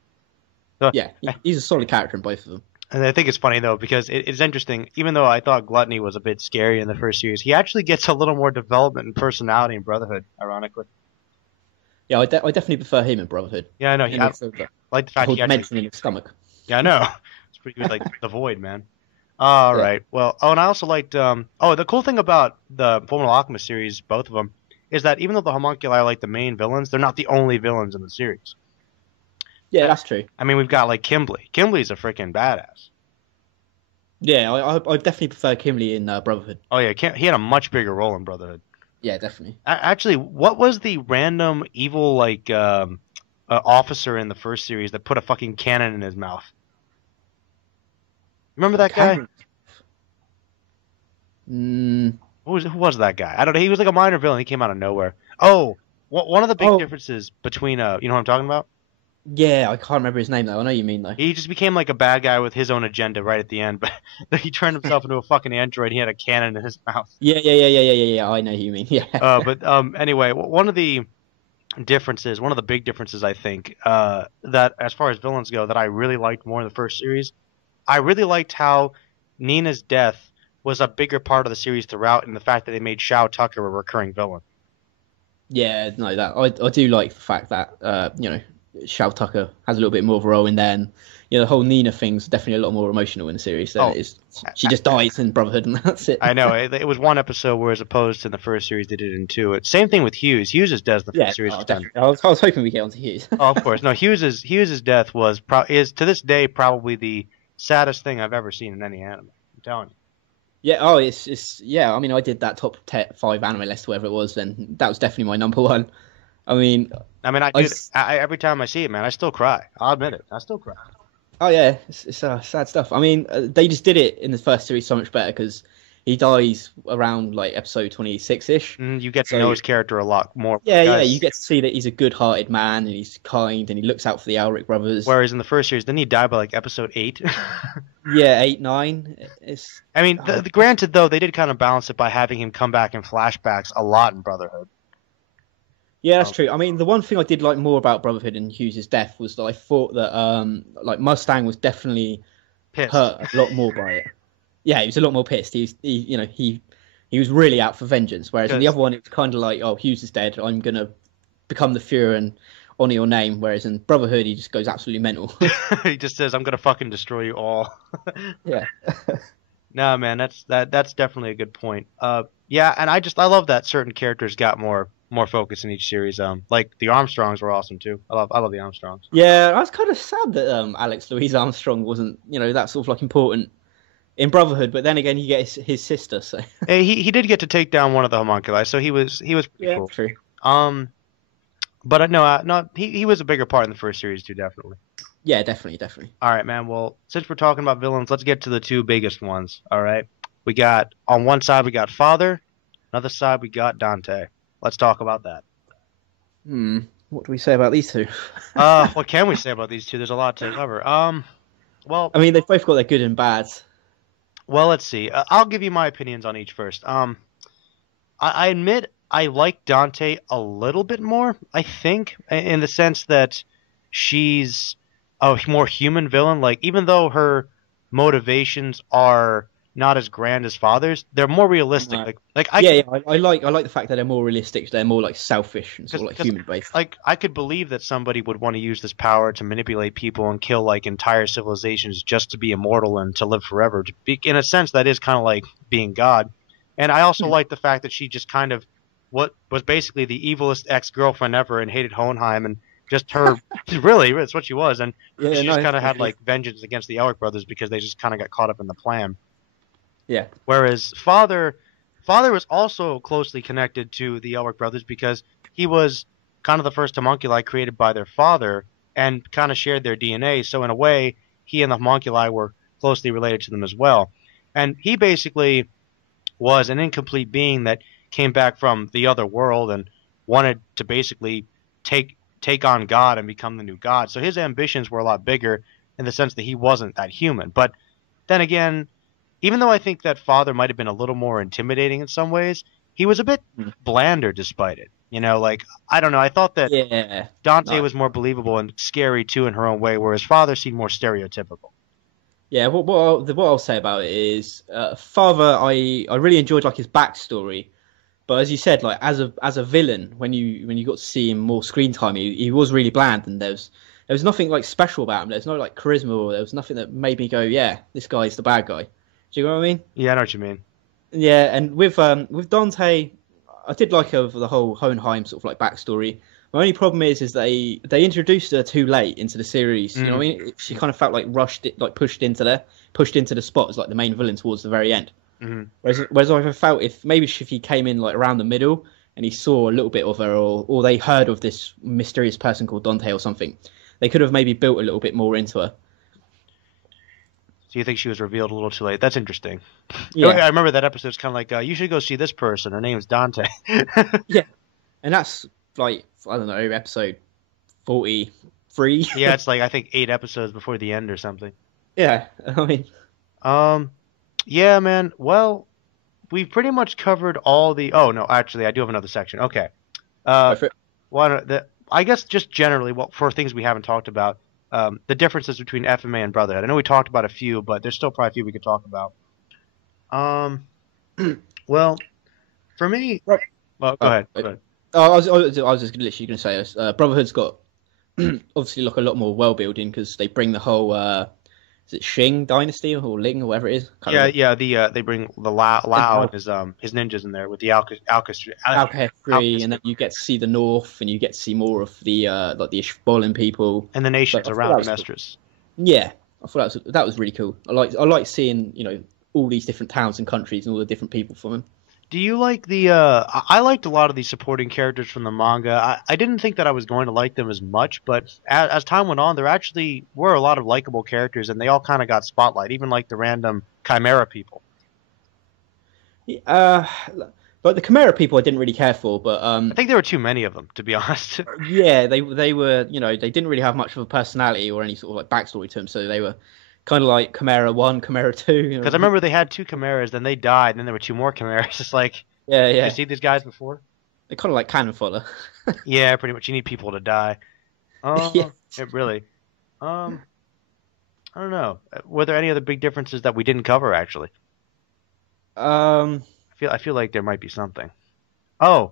So, yeah, he's a solid character in both of them. And I think it's funny, though, because it's interesting. Even though I thought Gluttony was a bit scary in the first series, he actually gets a little more development and personality in Brotherhood, ironically. Yeah, I definitely prefer him in Brotherhood. Yeah, I know. I like the fact he actually... mentioning his stomach. Yeah, I know. It's pretty good, like the Void, man. All right. Well, and I also liked... the cool thing about the Fullmetal Alchemist series, both of them, is that even though the homunculi are like the main villains, they're not the only villains in the series. Yeah, that's true. I mean, we've got like Kimberly. Kimberly's a freaking badass. Yeah, I definitely prefer Kimberly in Brotherhood. Oh yeah, he had a much bigger role in Brotherhood. Yeah, definitely. Actually, what was the random evil like officer in the first series that put a fucking cannon in his mouth? Remember that guy? Who was that guy? I don't know. He was like a minor villain. He came out of nowhere. Oh, one of the big differences between you know what I'm talking about? Yeah, I can't remember his name though. I know what you mean though. He just became like a bad guy with his own agenda right at the end, but he turned himself into a fucking android. He had a cannon in his mouth. Yeah. I know who you mean. Yeah. But anyway, one of the big differences, I think, that as far as villains go, that I really liked more in the first series, I really liked how Nina's death was a bigger part of the series throughout, and the fact that they made Shao Tucker a recurring villain. Yeah, no, that I do like the fact that Shao Tucker has a little bit more of a role in there, and the whole Nina thing's definitely a lot more emotional in the series than it is. She just dies in Brotherhood, and that's it. I know it was one episode, whereas opposed to the first series, they did it in two. Same thing with Hughes. Hughes' death in the first series was done. I was hoping we get onto Hughes. Oh, of course, no. Hughes' death is to this day probably the saddest thing I've ever seen in any anime. I'm telling you. Yeah. It's yeah. I mean, I did that top 5 anime list, whatever it was. Then that was definitely my number one. I mean, every time I see it, man, I still cry. I'll admit it. I still cry. Oh yeah, it's sad stuff. I mean, they just did it in the first series so much better because he dies around like episode 26-ish. You get to know his character a lot more. Yeah, you get to see that he's a good-hearted man and he's kind and he looks out for the Elric brothers. Whereas in the first series, didn't he die by like episode 8? Yeah, 8, 9. I mean, granted though, they did kind of balance it by having him come back in flashbacks a lot in Brotherhood. Yeah, that's true. I mean, the one thing I did like more about Brotherhood and Hughes' death was that I thought that like Mustang was definitely hurt a lot more by it. Yeah, he was a lot more pissed. He was really out for vengeance. Whereas in the other one, it was kind of like, oh, Hughes is dead. I'm gonna become the Fuhrer and honor your name. Whereas in Brotherhood, he just goes absolutely mental. He just says, "I'm gonna fucking destroy you all." Yeah. No, man, that's definitely a good point. Yeah, and I love that certain characters got more focus in each series. Like the Armstrongs were awesome too. I love the Armstrongs. Yeah, I was kind of sad that Alex Louise Armstrong wasn't, that sort of like important in Brotherhood. But then again, he gets his sister. So he did get to take down one of the homunculi, so he was pretty cool. True. But no, he was a bigger part in the first series too, definitely. Yeah, definitely. All right, man. Well, since we're talking about villains, let's get to the two biggest ones. All right, we got on one side we got Father, another side we got Dante. Let's talk about that. What do we say about these two? What can we say about these two? There's a lot to cover. Well, I mean, they've both got their good and bads. Well, let's see. I'll give you my opinions on each first. I admit I like Dante a little bit more, I think, in the sense that she's a more human villain. Like, even though her motivations are not as grand as Father's, they're more realistic. I like the fact that they're more realistic. They're more like selfish and sort of like human based. Like, I could believe that somebody would want to use this power to manipulate people and kill like entire civilizations just to be immortal and to live forever. In a sense, that is kind of like being God. And I also like the fact that she just kind of what was basically the evilest ex-girlfriend ever and hated Hohenheim, and just her really that's what she was. And she just kind of had like vengeance against the Elric brothers because they just kind of got caught up in the plan. Yeah. Whereas Father, Father was also closely connected to the Elric brothers because he was kind of the first homunculi created by their father and kind of shared their DNA. So in a way, he and the homunculi were closely related to them as well. And he basically was an incomplete being that came back from the other world and wanted to basically take on God and become the new God. So his ambitions were a lot bigger in the sense that he wasn't that human. But then again, even though I think that Father might have been a little more intimidating in some ways, he was a bit blander despite it. You know, like, I don't know, I thought that Dante was more believable and scary too in her own way, whereas Father seemed more stereotypical. Yeah, what I'll say about it is, Father, I really enjoyed like his backstory, but as you said, like as a villain, when you got to see him more screen time, he was really bland, and there was nothing like special about him. There's no like charisma, or there was nothing that made me go, yeah, this guy's the bad guy. Do you know what I mean? Yeah, I know what you mean. Yeah, and with Dante, I did like the whole Hohenheim sort of like backstory. My only problem is they introduced her too late into the series. You know what I mean? She kind of felt like pushed into the spot as like the main villain towards the very end. Mm-hmm. Whereas I felt if he came in like around the middle and he saw a little bit of her, or they heard of this mysterious person called Dante or something, they could have maybe built a little bit more into her. So you think she was revealed a little too late? That's interesting. Yeah. I remember that episode. It's kind of like, you should go see this person. Her name's Dante. Yeah, and that's like, I don't know, episode 43. Yeah, it's like I think 8 episodes before the end or something. Yeah, I mean, yeah, man. Well, we've pretty much covered all the. Oh no, actually, I do have another section. Okay. I guess just generally, for things we haven't talked about, the differences between FMA and Brotherhood. I know we talked about a few, but there's still probably a few we could talk about. Well, for me, well, go ahead. Go ahead. I was just literally going to say this. Brotherhood's got obviously like a lot more world building because they bring the whole is it Xing dynasty or Ling or whatever it is? They bring the Lao and his ninjas in there with the alchemy, and then you get to see the north and you get to see more of the like the Ishbolin people and the nations around Mestris. Cool. Yeah, I thought that was really cool. I like seeing all these different towns and countries and all the different people from them. Do you like the? I liked a lot of these supporting characters from the manga. I didn't think that I was going to like them as much, but as time went on, there actually were a lot of likable characters, and they all kind of got spotlight, even like the random Chimera people. Like the Chimera people, I didn't really care for, but I think there were too many of them, to be honest. Yeah, they were, they didn't really have much of a personality or any sort of like backstory to them, so they were kind of like Chimera 1, Chimera 2. Because I remember they had 2 Chimeras, then they died, and then there were 2 more Chimeras. It's like, yeah. Did you see these guys before? They're kind of like cannon fodder. Yeah, pretty much. You need people to die. Yeah, really. I don't know. Were there any other big differences that we didn't cover, actually? I feel like there might be something. Oh,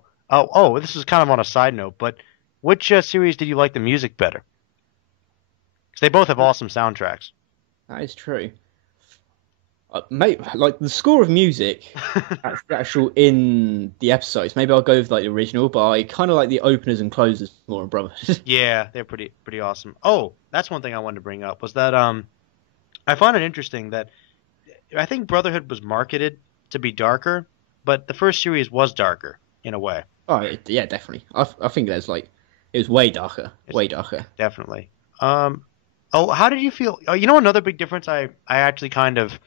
this is kind of on a side note, but which series did you like the music better? Because they both have awesome soundtracks. That is true. Mate, like the score of music, actual in the episodes. Maybe I'll go with like the original, but I kind of like the openers and closers more in Brotherhood. Yeah, they're pretty awesome. Oh, that's one thing I wanted to bring up was that I find it interesting that I think Brotherhood was marketed to be darker, but the first series was darker in a way. Oh yeah, definitely. I think there's like it was way darker, way darker. Definitely. Oh, how did you feel? Oh, another big difference I actually kind of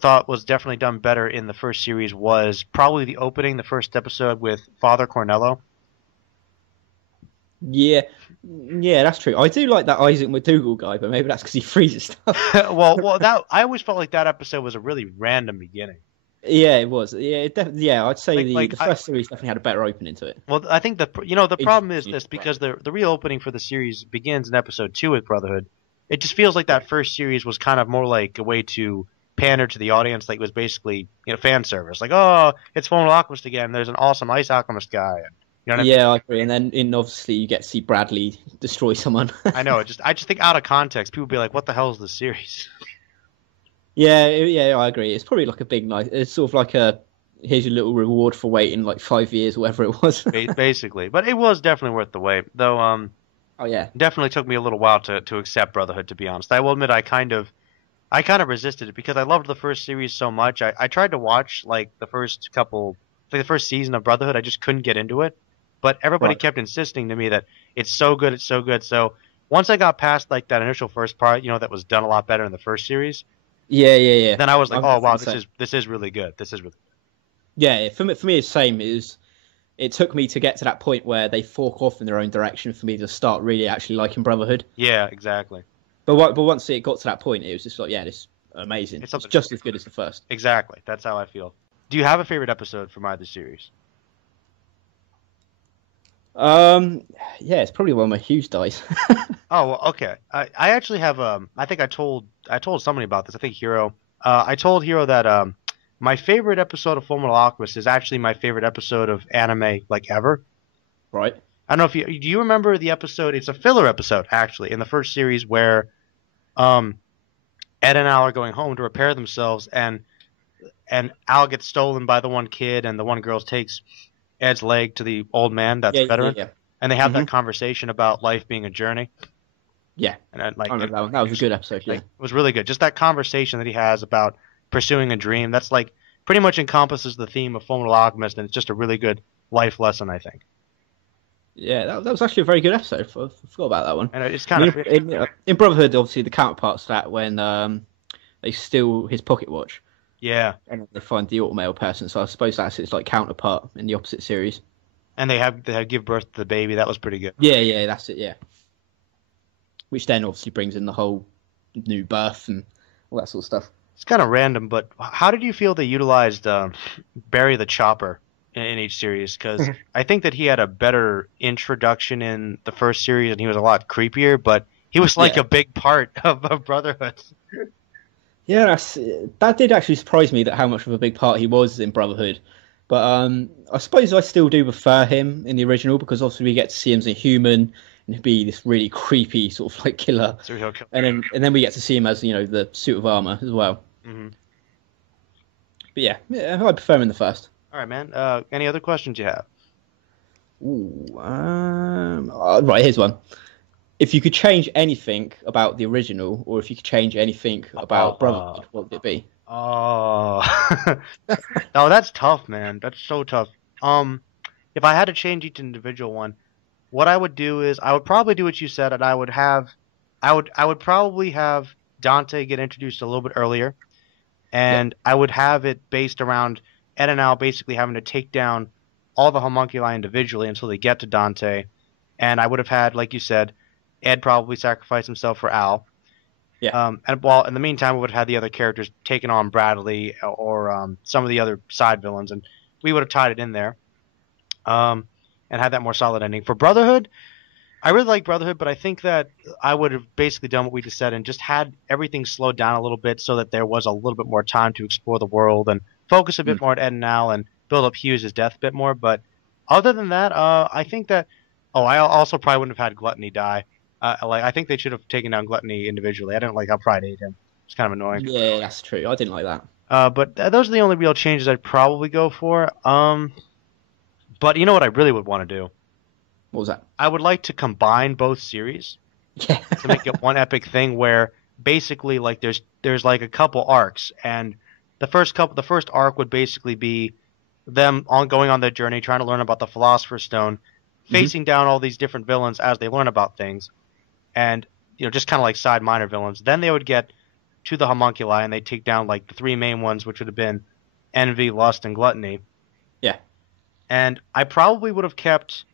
thought was definitely done better in the first series was probably the opening, the first episode with Father Cornello. Yeah, that's true. I do like that Isaac McDougall guy, but maybe that's because he freezes stuff. well, that I always felt like that episode was a really random beginning. Yeah, it was. Yeah, I'd say the first series definitely had a better opening to it. Well, I think the problem is this because the real opening for the series begins in episode 2 with Brotherhood. It just feels like that first series was kind of more like a way to pander to the audience, like it was basically fan service. Like, oh, it's Fullmetal Alchemist again. There's an awesome ice alchemist guy. You know what I mean? I agree. And then obviously you get to see Bradley destroy someone. I know. I just think out of context, people be like, "What the hell is this series?" Yeah, I agree. It's probably like a big night. It's sort of like here's your little reward for waiting like 5 years or whatever it was. Basically, but it was definitely worth the wait, though. Oh yeah, definitely took me a little while to accept Brotherhood. To be honest, I will admit I kind of I kind of resisted it because I loved the first series so much. I tried to watch like the first season of Brotherhood. I just couldn't get into it. But everybody kept insisting to me that it's so good, it's so good. So once I got past like that initial first part, that was done a lot better in the first series. Yeah. Then I was like, oh wow, this is really good. This is really good. Yeah, for me, it's the same. It took me to get to that point where they fork off in their own direction for me to start really actually liking Brotherhood. Yeah, exactly. But once it got to that point, it was just like, yeah, this is amazing. It's just as good as the first. Exactly. That's how I feel. Do you have a favorite episode from either series? Yeah, it's probably when my Hughes dies. Oh, well, okay. I actually have I think I told somebody about this. I think Hero. I told Hero that my favorite episode of Fullmetal Alchemist is actually my favorite episode of anime like ever. Right. I don't know if do you remember the episode? It's a filler episode actually in the first series where Ed and Al are going home to repair themselves, and Al gets stolen by the one kid, and the one girl takes Ed's leg to the old man that's a veteran. Yeah. And they have that conversation about life being a journey. Yeah. And I remember that one. That was a good episode, yeah. It was really good. Just that conversation that he has about pursuing a dream, that's like pretty much encompasses the theme of Fullmetal Alchemist, and it's just a really good life lesson, I think. Yeah, that was actually a very good episode. I forgot about that one. And it's kind of in Brotherhood, obviously the counterpart's that when they steal his pocket watch. Yeah. And they find the automail person, so I suppose that's its like counterpart in the opposite series. And they give birth to the baby. That was pretty good. Yeah, that's it. Yeah. Which then obviously brings in the whole new birth and all that sort of stuff. It's kind of random, but how did you feel they utilized Barry the Chopper in each series? Because I think that he had a better introduction in the first series, and he was a lot creepier, but he was like a big part of Brotherhood. Yeah, that did actually surprise me, that how much of a big part he was in Brotherhood. But I suppose I still do prefer him in the original, because obviously we get to see him as a human and be this really creepy sort of like killer. Serial killer. And then we get to see him as, the suit of armor as well. Mm-hmm. But yeah, I prefer him in the first. All right, man. Any other questions you have? Ooh, right, here's one. If you could change anything about the original, or if you could change anything about Brotherhood, what would it be? Oh, no, that's tough, man. That's so tough. If I had to change each individual one, what I would do is I would probably do what you said, and I would probably have Dante get introduced a little bit earlier, and I would have it based around Ed and Al basically having to take down all the homunculi individually until they get to Dante, and I would have had, like you said, Ed probably sacrifice himself for Al. Yeah. And while in the meantime, we would have had the other characters taking on Bradley or some of the other side villains, and we would have tied it in there, and had that more solid ending. For Brotherhood, I really like Brotherhood, but I think that I would have basically done what we just said and just had everything slowed down a little bit so that there was a little bit more time to explore the world and focus a bit more on Ed and Al and build up Hughes' death a bit more. But other than that, I think that I also probably wouldn't have had Gluttony die. I think they should have taken down Gluttony individually. I didn't like how Pride ate him. It's kind of annoying. Yeah, that's true. I didn't like that. But those are the only real changes I'd probably go for. But you know what I really would want to do? What was that? I would like to combine both series to make it one epic thing where basically like there's like a couple arcs, and the first arc would basically be them going on their journey, trying to learn about the Philosopher's Stone, facing down all these different villains as they learn about things. And just kind of like side minor villains. Then they would get to the homunculi and they take down like the three main ones, which would have been envy, lust, and gluttony. Yeah. And I probably would have kept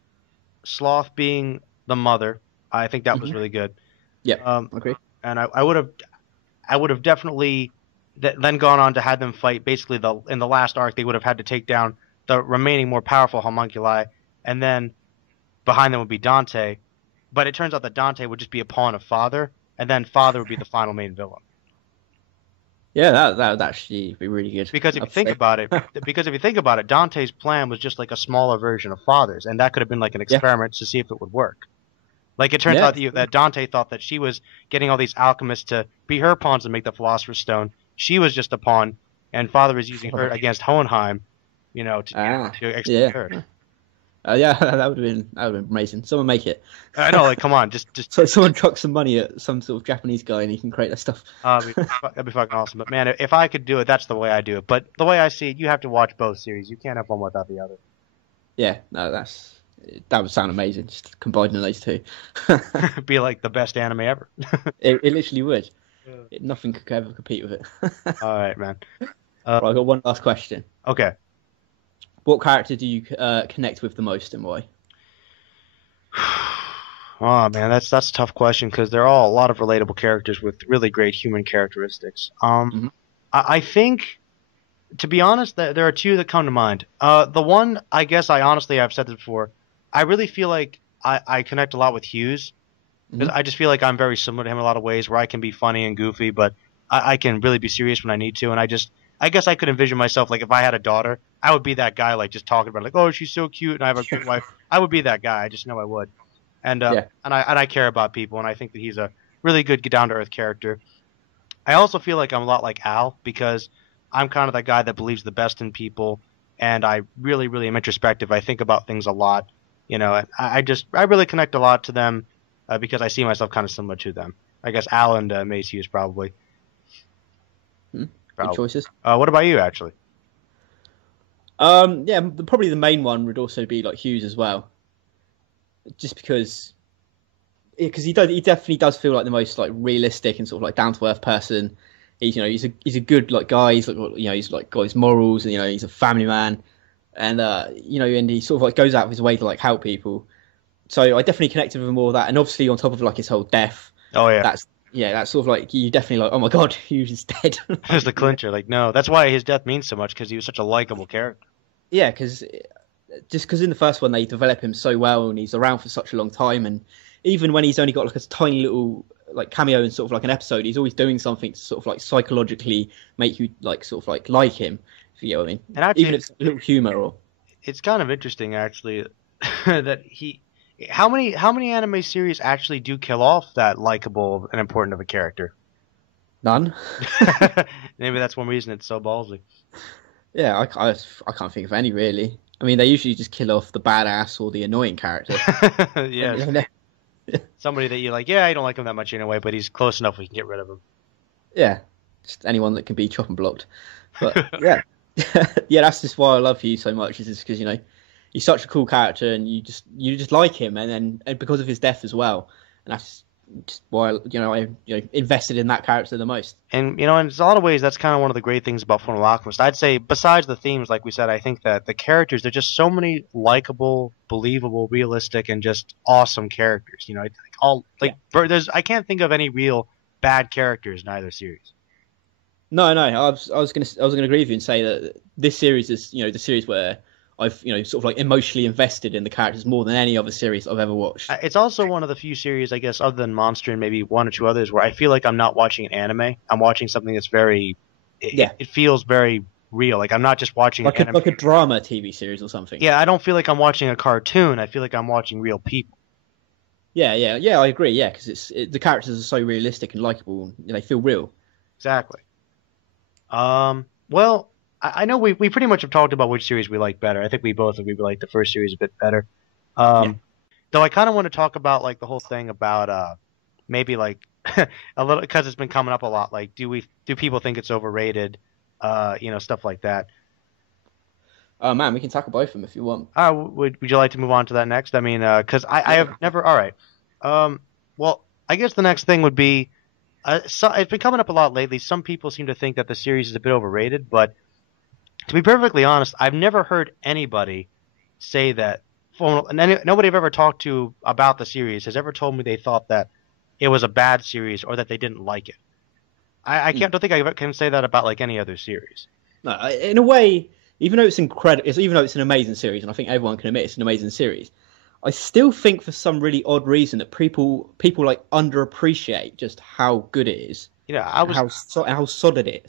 Sloth being the mother. I think that was really good. Yeah. Okay. And I would have definitely then gone on to have them fight. Basically, in the last arc, they would have had to take down the remaining more powerful homunculi, and then behind them would be Dante. But it turns out that Dante would just be a pawn of Father, and then Father would be the final main villain. Yeah, that would actually be really good. Because if you think about it, Dante's plan was just like a smaller version of Father's, and that could have been like an experiment to see if it would work. Like it turns out that Dante thought that she was getting all these alchemists to be her pawns to make the Philosopher's Stone. She was just a pawn, and Father was using her against Hohenheim, to execute her. Yeah, that would have been amazing. Someone make it. I know, like, come on, just So someone chuck some money at some sort of Japanese guy and he can create that stuff. that'd be fucking awesome. But man, if I could do it, that's the way I do it. But the way I see it, you have to watch both series. You can't have one without the other. Yeah, no, that would sound amazing. Just combining those two. Be like the best anime ever. It literally would. Nothing could ever compete with it. All right, man. Right, I got one last question. Okay. What character do you connect with the most and why? Oh man, that's a tough question because they're all a lot of relatable characters with really great human characteristics. I think, to be honest, there are two that come to mind. The one, I guess, I've said this before. I really feel like I connect a lot with Hughes. Because I just feel like I'm very similar to him in a lot of ways, where I can be funny and goofy, but I can really be serious when I need to. And I guess I could envision myself, like, if I had a daughter, I would be that guy, like, just talking about it, like, oh, she's so cute, and I have a good wife. I would be that guy. I just know I would. And I care about people, and I think that he's a really good, down-to-earth character. I also feel like I'm a lot like Al, because I'm kind of that guy that believes the best in people, and I really, really am introspective. I think about things a lot, you know, and I really connect a lot to them because I see myself kind of similar to them. I guess Al and Mace Hughes probably. Good choices. What about you, actually? Yeah, probably the main one would also be like Hughes as well. Just because he definitely does feel like the most like realistic and sort of like down to earth person. He's a good like guy. He's like, he's like got his morals, and he's a family man, and and he sort of like goes out of his way to like help people. So I definitely connected with him more of that, and obviously on top of like his whole death. Oh yeah. That's sort of like you definitely like, oh my god, Hughes is dead. There's the clincher. Like, no, that's why his death means so much, because he was such a likable character. Yeah, because in the first one they develop him so well, and he's around for such a long time, and even when he's only got like a tiny little like cameo in sort of like an episode, he's always doing something to sort of like psychologically make you like sort of like him, if you know what I mean. And actually, even if it's a little humor or. It's kind of interesting actually that how many anime series actually do kill off that likable and important of a character? None. Maybe that's one reason it's so ballsy. Yeah, I can't think of any really. I mean, they usually just kill off the badass or the annoying character. Yeah. Somebody that you like, yeah, I don't like him that much anyway, but he's close enough we can get rid of him. Yeah, just anyone that can be chop and blocked. But yeah, yeah, that's just why I love Hugh so much. Is just because he's such a cool character, and you just like him, and because of his death as well, and that's just why I invested in that character the most. And in a lot of ways, that's kind of one of the great things about Fullmetal Alchemist. I'd say, besides the themes, like we said, I think that the characters, they're just so many likable, believable, realistic, and just awesome characters. I can't think of any real bad characters in either series. No, I was gonna agree with you and say that this series is the series where I've sort of like emotionally invested in the characters more than any other series I've ever watched. It's also one of the few series, I guess, other than Monster and maybe one or two others, where I feel like I'm not watching an anime. I'm watching something that's very, it feels very real. Like I'm not just watching like a drama TV series or something. Yeah, I don't feel like I'm watching a cartoon. I feel like I'm watching real people. Yeah, I agree. Yeah, because the characters are so realistic and likable. They feel real. Exactly. Well, I know we pretty much have talked about which series we like better. I think we both agree we like the first series a bit better. Though I kind of want to talk about like the whole thing about maybe like a little, because it's been coming up a lot. Like, do people think it's overrated? Stuff like that. Man, we can tackle both of them if you want. Would you like to move on to that next? I mean, because I have never. All right. Well, I guess the next thing would be. So it's been coming up a lot lately. Some people seem to think that the series is a bit overrated, but to be perfectly honest, I've never heard anybody say that. Nobody I've ever talked to about the series has ever told me they thought that it was a bad series or that they didn't like it. I don't think I can say that about like any other series. No, in a way, even though it's incredible, even though it's an amazing series, and I think everyone can admit it's an amazing series, I still think for some really odd reason that people like underappreciate just how good it is. How solid it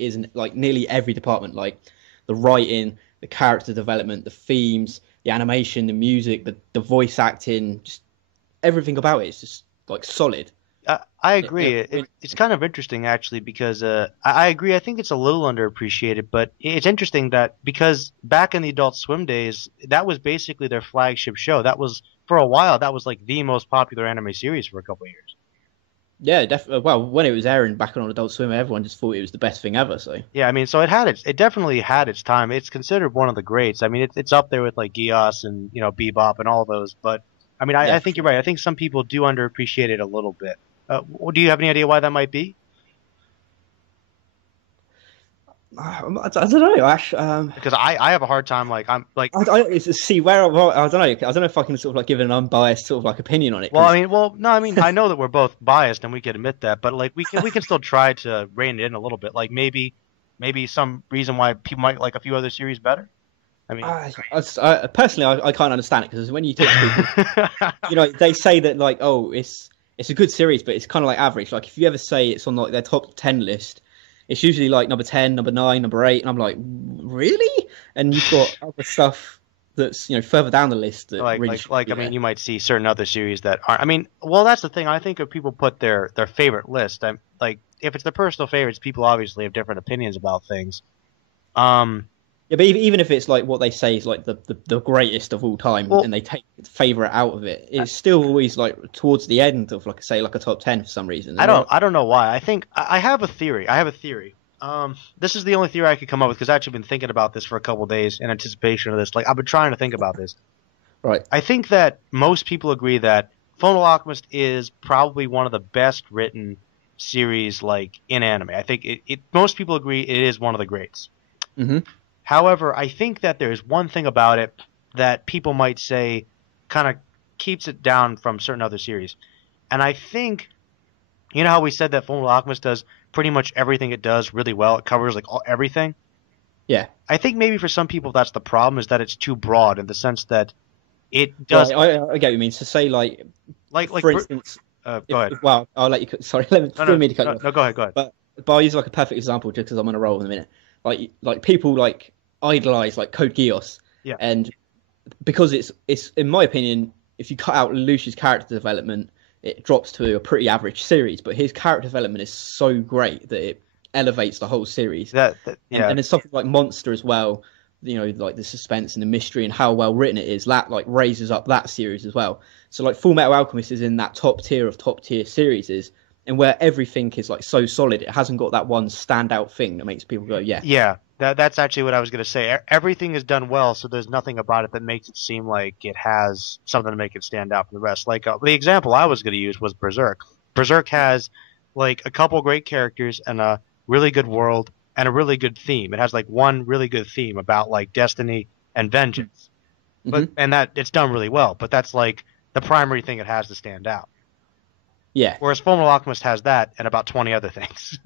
is in like nearly every department, like the writing, the character development, the themes, the animation, the music, the voice acting, just everything about it is just like solid. I agree. It's kind of interesting, actually, because I agree. I think it's a little underappreciated, but it's interesting that because back in the Adult Swim days, that was basically their flagship show. That was, for a while, that was like the most popular anime series for a couple of years. Yeah, definitely. Well, when it was airing back on Adult Swim, everyone just thought it was the best thing ever. So yeah, I mean, so it definitely had its time. It's considered one of the greats. I mean, it's up there with like Geass and Bebop and all those. But I mean, I think you're right. I think some people do underappreciate it a little bit. Do you have any idea why that might be? I don't know, Ash. Because I have a hard time. Like I don't know. I don't know if I can sort of like give an unbiased sort of like opinion on it. Well, I mean, I know that we're both biased and we can admit that, but like we can still try to rein it in a little bit. Like maybe some reason why people might like a few other series better. I mean, personally, I can't understand it because when you talk to people, they say that like, oh, it's a good series, but it's kind of like average. Like if you ever say it's on like their top 10 list, it's usually like number 10, number 9, number 8, and I'm like, really? And you've got other stuff that's further down the list. That I mean, you might see certain other series that aren't. I mean, well, that's the thing. I think if people put their favorite list, like if it's their personal favorites, people obviously have different opinions about things. Yeah, but even if it's like what they say is like the greatest of all time, and they take favorite out of it, it's still always like towards the end of like a top 10 for some reason. I don't know why. I think I have a theory. This is the only theory I could come up with because I've actually been thinking about this for a couple of days in anticipation of this. Like I've been trying to think about this. Right. I think that most people agree that Fullmetal Alchemist is probably one of the best written series like in anime. I think most people agree it is one of the greats. Mm-hmm. However, I think that there's one thing about it that people might say kind of keeps it down from certain other series. And I think, how we said that Fullmetal Alchemist does pretty much everything it does really well. It covers like everything. Yeah. I think maybe for some people that's the problem, is that it's too broad in the sense that it does. Right, I get what you mean. So say like for instance. Go ahead. Well, I'll let you. Sorry, let me to cut you off. No, go ahead. But I'll use like a perfect example just because I'm on a roll in a minute. Like people like idolize like Code Geass, yeah, and because it's in my opinion, if you cut out Lucius' character development, it drops to a pretty average series. But his character development is so great that it elevates the whole series. Yeah. And it's something like Monster as well. Like the suspense and the mystery and how well written it is, that like raises up that series as well. So like Fullmetal Alchemist is in that top tier series, and where everything is like so solid, it hasn't got that one standout thing that makes people go, yeah. Yeah, that's actually what I was going to say. Everything is done well, so there's nothing about it that makes it seem like it has something to make it stand out from the rest. Like the example I was going to use was Berserk. Berserk has like a couple great characters and a really good world and a really good theme. It has like one really good theme about like destiny and vengeance, and that it's done really well. But that's like the primary thing it has to stand out. Yeah. Whereas Fullmetal Alchemist has that and about 20 other things.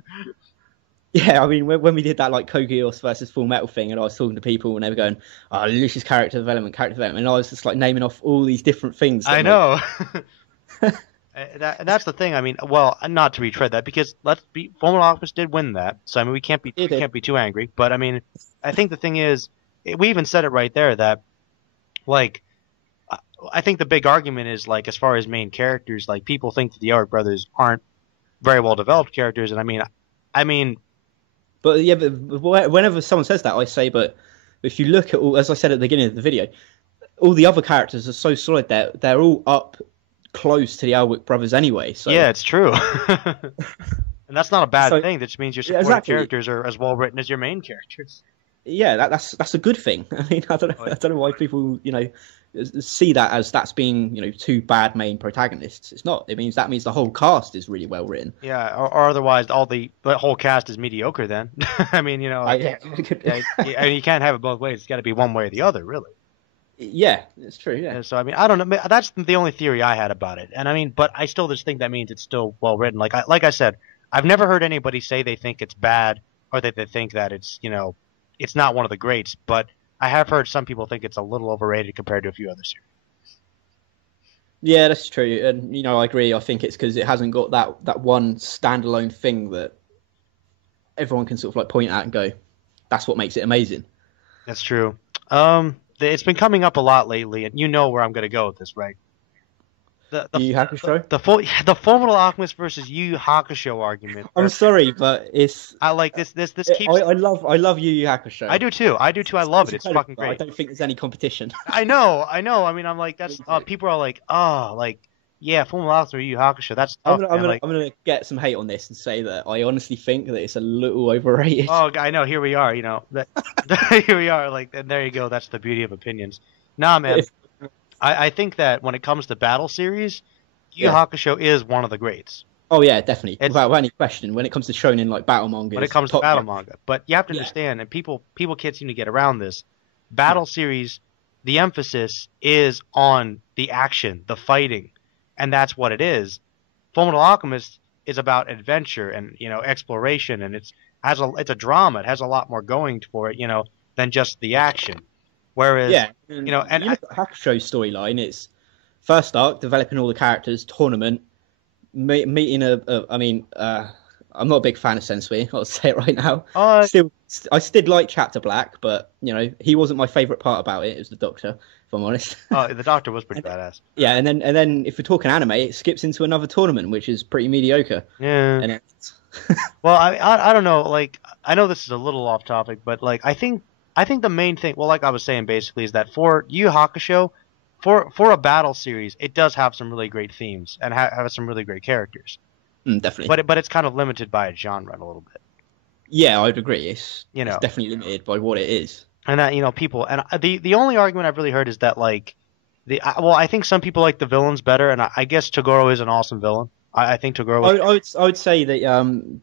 Yeah, I mean, when we did that like Code Geass versus Full Metal thing, and I was talking to people and they were going, "Oh, Lucius character development," and I was just like naming off all these different things. I know. That's the thing. I mean, well, not to retread that because Fullmetal Alchemist did win that, so I mean we can't be too angry. But I mean, I think the thing is, we even said it right there that, like, I think the big argument is like as far as main characters, like people think that the Elric brothers aren't very well developed characters, and I mean. But yeah, but whenever someone says that, I say, but if you look at all, as I said at the beginning of the video, all the other characters are so solid that they're all up close to the Elric brothers anyway. So yeah, it's true, and that's not a bad thing. That just means your supporting characters are as well written as your main characters. Yeah, that's a good thing. I mean, I don't know why people see that as that's being two bad main protagonists. It's not. It means the whole cast is really well written. Yeah, or otherwise the whole cast is mediocre. Then I mean, you can't have it both ways. It's got to be one way or the other, really. Yeah, it's true. Yeah. So I mean, I don't know. That's the only theory I had about it, and I mean, but I still just think that means it's still well written. Like I said, I've never heard anybody say they think it's bad or that they think that it's it's not one of the greats, but I have heard some people think it's a little overrated compared to a few other series. Yeah, that's true, and I agree. I think it's because it hasn't got that one standalone thing that everyone can sort of like point at and go, "That's what makes it amazing." That's true. It's been coming up a lot lately, and you know where I'm going to go with this, right? The Yu Yu Hakusho. the Fullmetal Alchemist versus Yu Yu Hakusho argument. I'm sorry, but I like this keeps. I love Yu Yu Hakusho. I do too. I love it. It's fucking great. I don't think there's any competition. I know. I mean, I'm like, that's people are like, oh, like, yeah, Fullmetal Alchemist or Yu Yu Hakusho. That's tough. I'm gonna get some hate on this and say that I honestly think that it's a little overrated. Oh, I know. Here we are. You know, here we are. Like, and there you go. That's the beauty of opinions. Nah, man. I think that when it comes to battle series, Yu Yu Hakusho is one of the greats. Oh yeah, definitely, without any question. When it comes to shonen like battle manga, when it comes to battle manga, but you have to understand, and people can't seem to get around this. Battle series, the emphasis is on the action, the fighting, and that's what it is. Fullmetal Alchemist is about adventure and exploration, and it's a drama. It has a lot more going for it, than just the action. Whereas, and Hakusho's storyline, it's first arc, developing all the characters, tournament, meeting I'm not a big fan of Sensui, I'll say it right now. I still like Chapter Black, but, he wasn't my favourite part about it. It was the Doctor, if I'm honest. Oh, the Doctor was pretty badass. Yeah, and then if we're talking anime, it skips into another tournament, which is pretty mediocre. Yeah. And well, I don't know, like, I know this is a little off topic, but, like, I think the main thing, well, like I was saying, basically, is that for Yu Yu Hakusho, for a battle series, it does have some really great themes and have some really great characters. Definitely. But it's kind of limited by its genre a little bit. Yeah, I'd agree. It's definitely limited by what it is. And that people, and the only argument I've really heard is that like I think some people like the villains better, and I guess Toguro is an awesome villain. I think Toguro. I would say that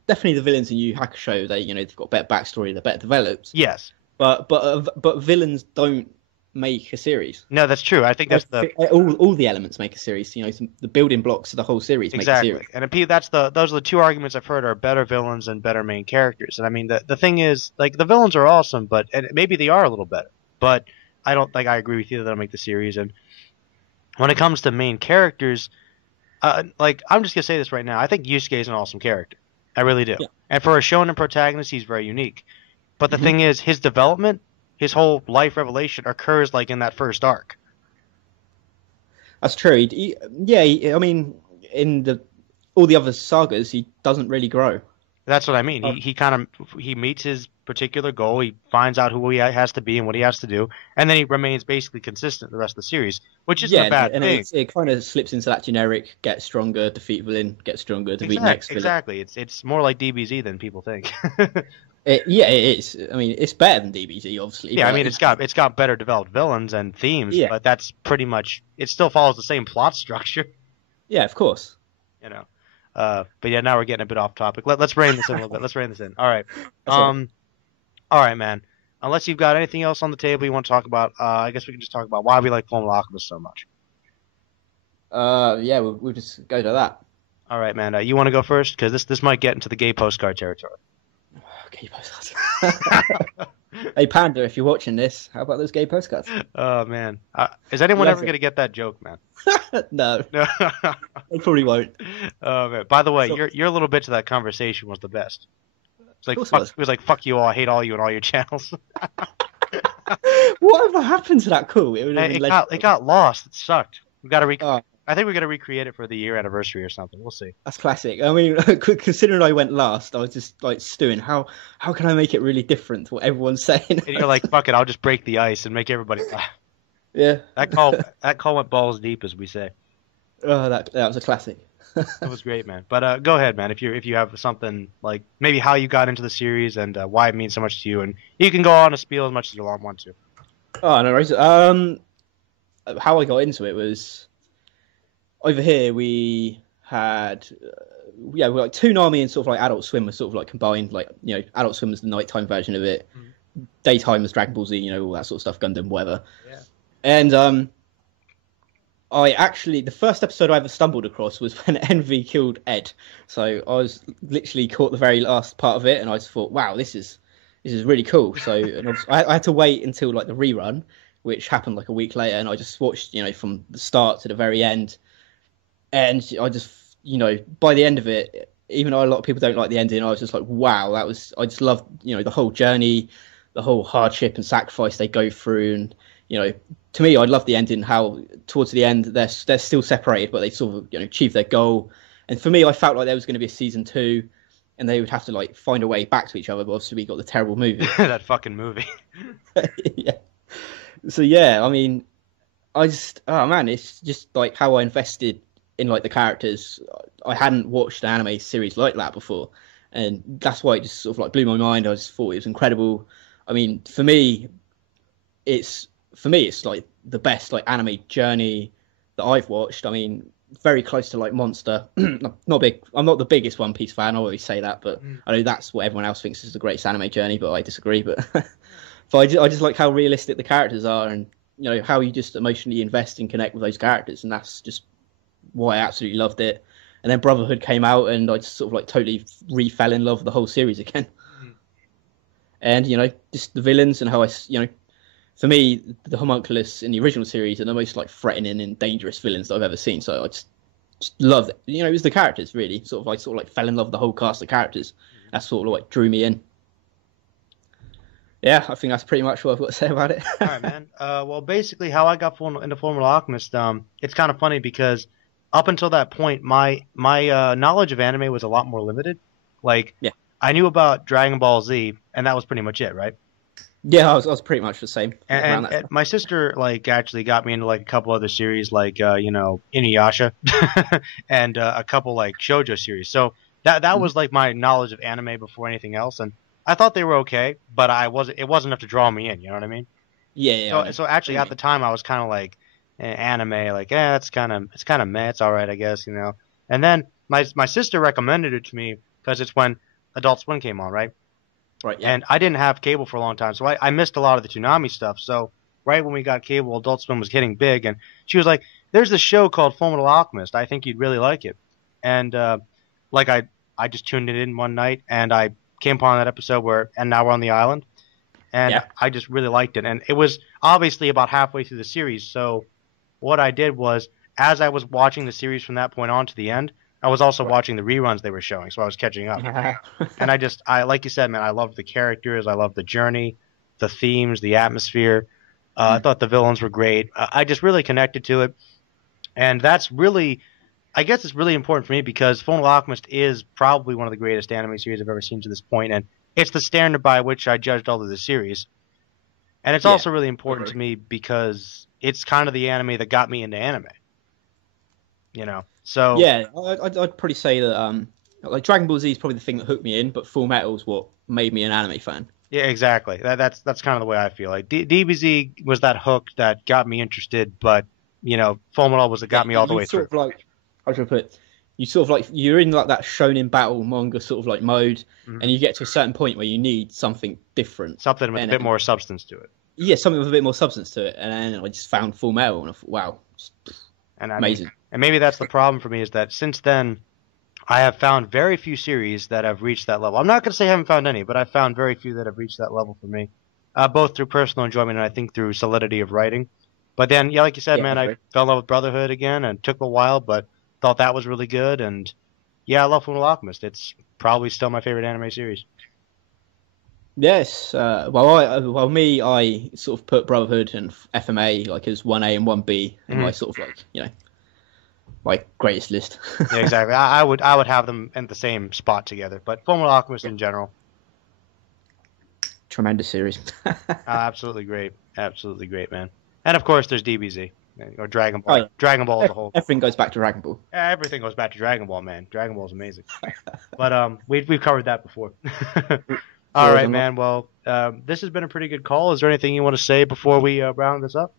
definitely the villains in Yu Yu Hakusho, they've got better backstory, they're better developed. Yes. But villains don't make a series. No, that's true. I think that's all the elements make a series. The building blocks of the whole series make a series. And those are the two arguments I've heard are better villains and better main characters. And I mean, the thing is, like, the villains are awesome, and maybe they are a little better. But I don't think I agree with you that they'll make the series. And when it comes to main characters, like, I'm just gonna say this right now. I think Yusuke is an awesome character. I really do. Yeah. And for a shonen protagonist, he's very unique. But the thing is, his development, his whole life revelation occurs like in that first arc. That's true. I mean, in all the other sagas, he doesn't really grow. That's what I mean. He meets his particular goal. He finds out who he has to be and what he has to do, and then he remains basically consistent the rest of the series, which isn't a bad thing. It kind of slips into that generic: get stronger, defeat villain, get stronger, defeat next villain. Exactly. It's more like DBZ than people think. It is. I mean, it's better than DBZ, obviously. Yeah, I mean, it's got better developed villains and themes, but that's pretty much. It still follows the same plot structure. Yeah, of course. But yeah, now we're getting a bit off topic. Let's rein this in a little bit. Let's rein this in. All right. All right, man. Unless you've got anything else on the table you want to talk about, I guess we can just talk about why we like Fullmetal Alchemist so much. Yeah, we'll just go to that. All right, man. You want to go first? Because this might get into the gay postcard territory. Gay postcards. Hey, Panda, if you're watching this, how about those gay postcards? Oh, man. Is anyone ever going to get that joke, man? No. They probably won't. Oh, man. By the way, your little bit to that conversation was the best. It was like, fuck you all, I hate all you and all your channels. Whatever happened to that call? It got lost. It sucked. I think we're gonna recreate it for the year anniversary or something. We'll see. That's classic. I mean, considering I went last, I was just like stewing. How can I make it really different to what everyone's saying? And you're like, fuck it, I'll just break the ice and make everybody laugh. Yeah. That call went balls deep, as we say. Oh, that was a classic. It was great, man. But go ahead, man. If you have something like maybe how you got into the series and why it means so much to you, and you can go on a spiel as much as you want to. Oh no, right. How I got into it was over here. We had we were like Toonami and sort of like Adult Swim were sort of like combined. Like Adult Swim was the nighttime version of it. Daytime was Dragon Ball Z. All that sort of stuff, Gundam, whatever. Yeah. And the first episode I ever stumbled across was when Envy killed Ed. So I was literally caught the very last part of it, and I just thought, wow, this is really cool. So I had to wait until like the rerun, which happened like a week later, and I just watched from the start to the very end. And I just by the end of it, even though a lot of people don't like the ending, I was just like, wow, I just loved the whole journey, the whole hardship and sacrifice they go through, and to me, I love the ending. How towards the end they're still separated, but they sort of achieve their goal. And for me, I felt like there was going to be a season 2, and they would have to like find a way back to each other. But obviously, we got the terrible movie. That fucking movie. Yeah. So yeah, I mean, it's just like how I invested in like the characters. I hadn't watched an anime series like that before, and that's why it just sort of like blew my mind. I just thought it was incredible. I mean, for me, it's like the best like anime journey that I've watched. I mean, very close to like Monster. I'm not the biggest One Piece fan. I always say that, but I know that's what everyone else thinks is the greatest anime journey. But I disagree. But I just like how realistic the characters are, and how you just emotionally invest and connect with those characters, and that's just why I absolutely loved it. And then Brotherhood came out, and I just sort of like totally fell in love with the whole series again. And just the villains and how for me, the homunculus in the original series are the most like threatening and dangerous villains that I've ever seen. So I just loved it. It was the characters really. I sort of like fell in love with the whole cast of characters. That sort of like drew me in. Yeah, I think that's pretty much what I've got to say about it. All right, man. Well, basically, how I got into Fullmetal Alchemist, it's kind of funny because up until that point, my knowledge of anime was a lot more limited. Like, yeah. I knew about Dragon Ball Z, and that was pretty much it, right? Yeah, I was pretty much the same. And my sister like actually got me into like a couple other series, like Inuyasha, and a couple like shoujo series. So that was like my knowledge of anime before anything else, and I thought they were okay, but it wasn't enough to draw me in. You know what I mean? Yeah. So actually, at the time, I was kind of like anime, like it's kind of meh. It's all right, I guess, And then my sister recommended it to me because it's when Adult Swim came on, right? Right. Yeah. And I didn't have cable for a long time, so I missed a lot of the Toonami stuff. So right when we got cable, Adult Swim was getting big, and she was like, "There's this show called Fullmetal Alchemist. I think you'd really like it." And I just tuned it in one night, and I came upon that episode and now we're on the island, and yeah. I just really liked it. And it was obviously about halfway through the series, so what I did was, as I was watching the series from that point on to the end, I was also watching the reruns they were showing, so I was catching up. And I like you said, man, I loved the characters, I loved the journey, the themes, the atmosphere. I thought the villains were great. I just really connected to it, and that's really, I guess it's really important for me because Fullmetal Alchemist is probably one of the greatest anime series I've ever seen to this point, and it's the standard by which I judged all of the series. And it's also really important to me because it's kind of the anime that got me into anime. So yeah, I'd probably say that like Dragon Ball Z is probably the thing that hooked me in, but Full Metal is what made me an anime fan. Yeah, exactly. That's kind of the way I feel. Like DBZ was that hook that got me interested, but Full Metal was what got me all the way through. Sort of like, how should I put it? You sort of like you're in like that shonen battle manga sort of like mode, and you get to a certain point where you need something different, something with a bit more substance to it. Yeah, something with a bit more substance to it, and then I just found Full Metal, and I thought, wow, amazing. And maybe that's the problem for me is that since then, I have found very few series that have reached that level. I'm not going to say I haven't found any, but I've found very few that have reached that level for me, both through personal enjoyment and I think through solidity of writing. But then, yeah, like you said, man, I fell in love with Brotherhood again, and it took a while, but thought that was really good. And yeah, I love Fullmetal Alchemist. It's probably still my favorite anime series. Yes, I sort of put Brotherhood and FMA like as 1A and 1B in my sort of like my greatest list. Yeah, exactly. I would have them in the same spot together, but Fullmetal Alchemist in general, tremendous series. Absolutely great, man. And of course, there's DBZ or Dragon Ball. Oh, yeah. Dragon Ball as a whole. Everything goes back to Dragon Ball. Yeah, everything goes back to Dragon Ball, man. Dragon Ball is amazing. But we've covered that before. All right, man. Well, this has been a pretty good call. Is there anything you want to say before we round this up?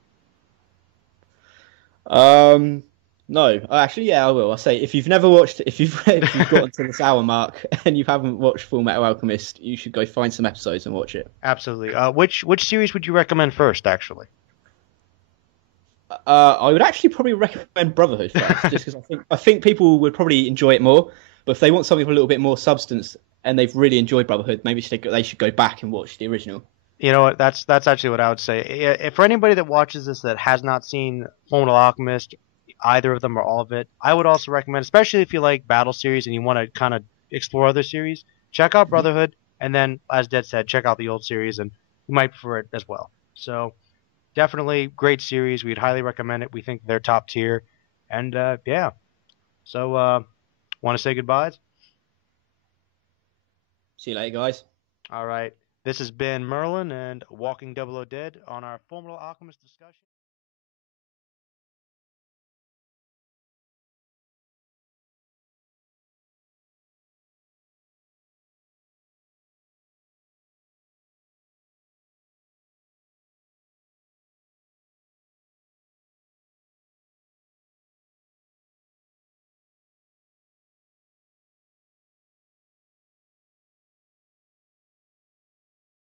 No, actually, yeah, I will. I'll say if you've gotten to this hour mark and you haven't watched Fullmetal Alchemist, you should go find some episodes and watch it. Absolutely. Which series would you recommend first, actually? I would actually probably recommend Brotherhood first, just because I think people would probably enjoy it more. But if they want something with a little bit more substance and they've really enjoyed Brotherhood, maybe they should go back and watch the original. You know what? That's actually what I would say. If for anybody that watches this that has not seen Fullmetal Alchemist, either of them or all of it, I would also recommend, especially if you like battle series and you want to kind of explore other series, check out Brotherhood, and then, as Dead said, check out the old series, and you might prefer it as well. So, definitely great series. We'd highly recommend it. We think they're top tier. And yeah. So, want to say goodbyes? See you later, guys. All right. This has been Merlin and Walking Double O Dead on our Fullmetal Alchemist discussion.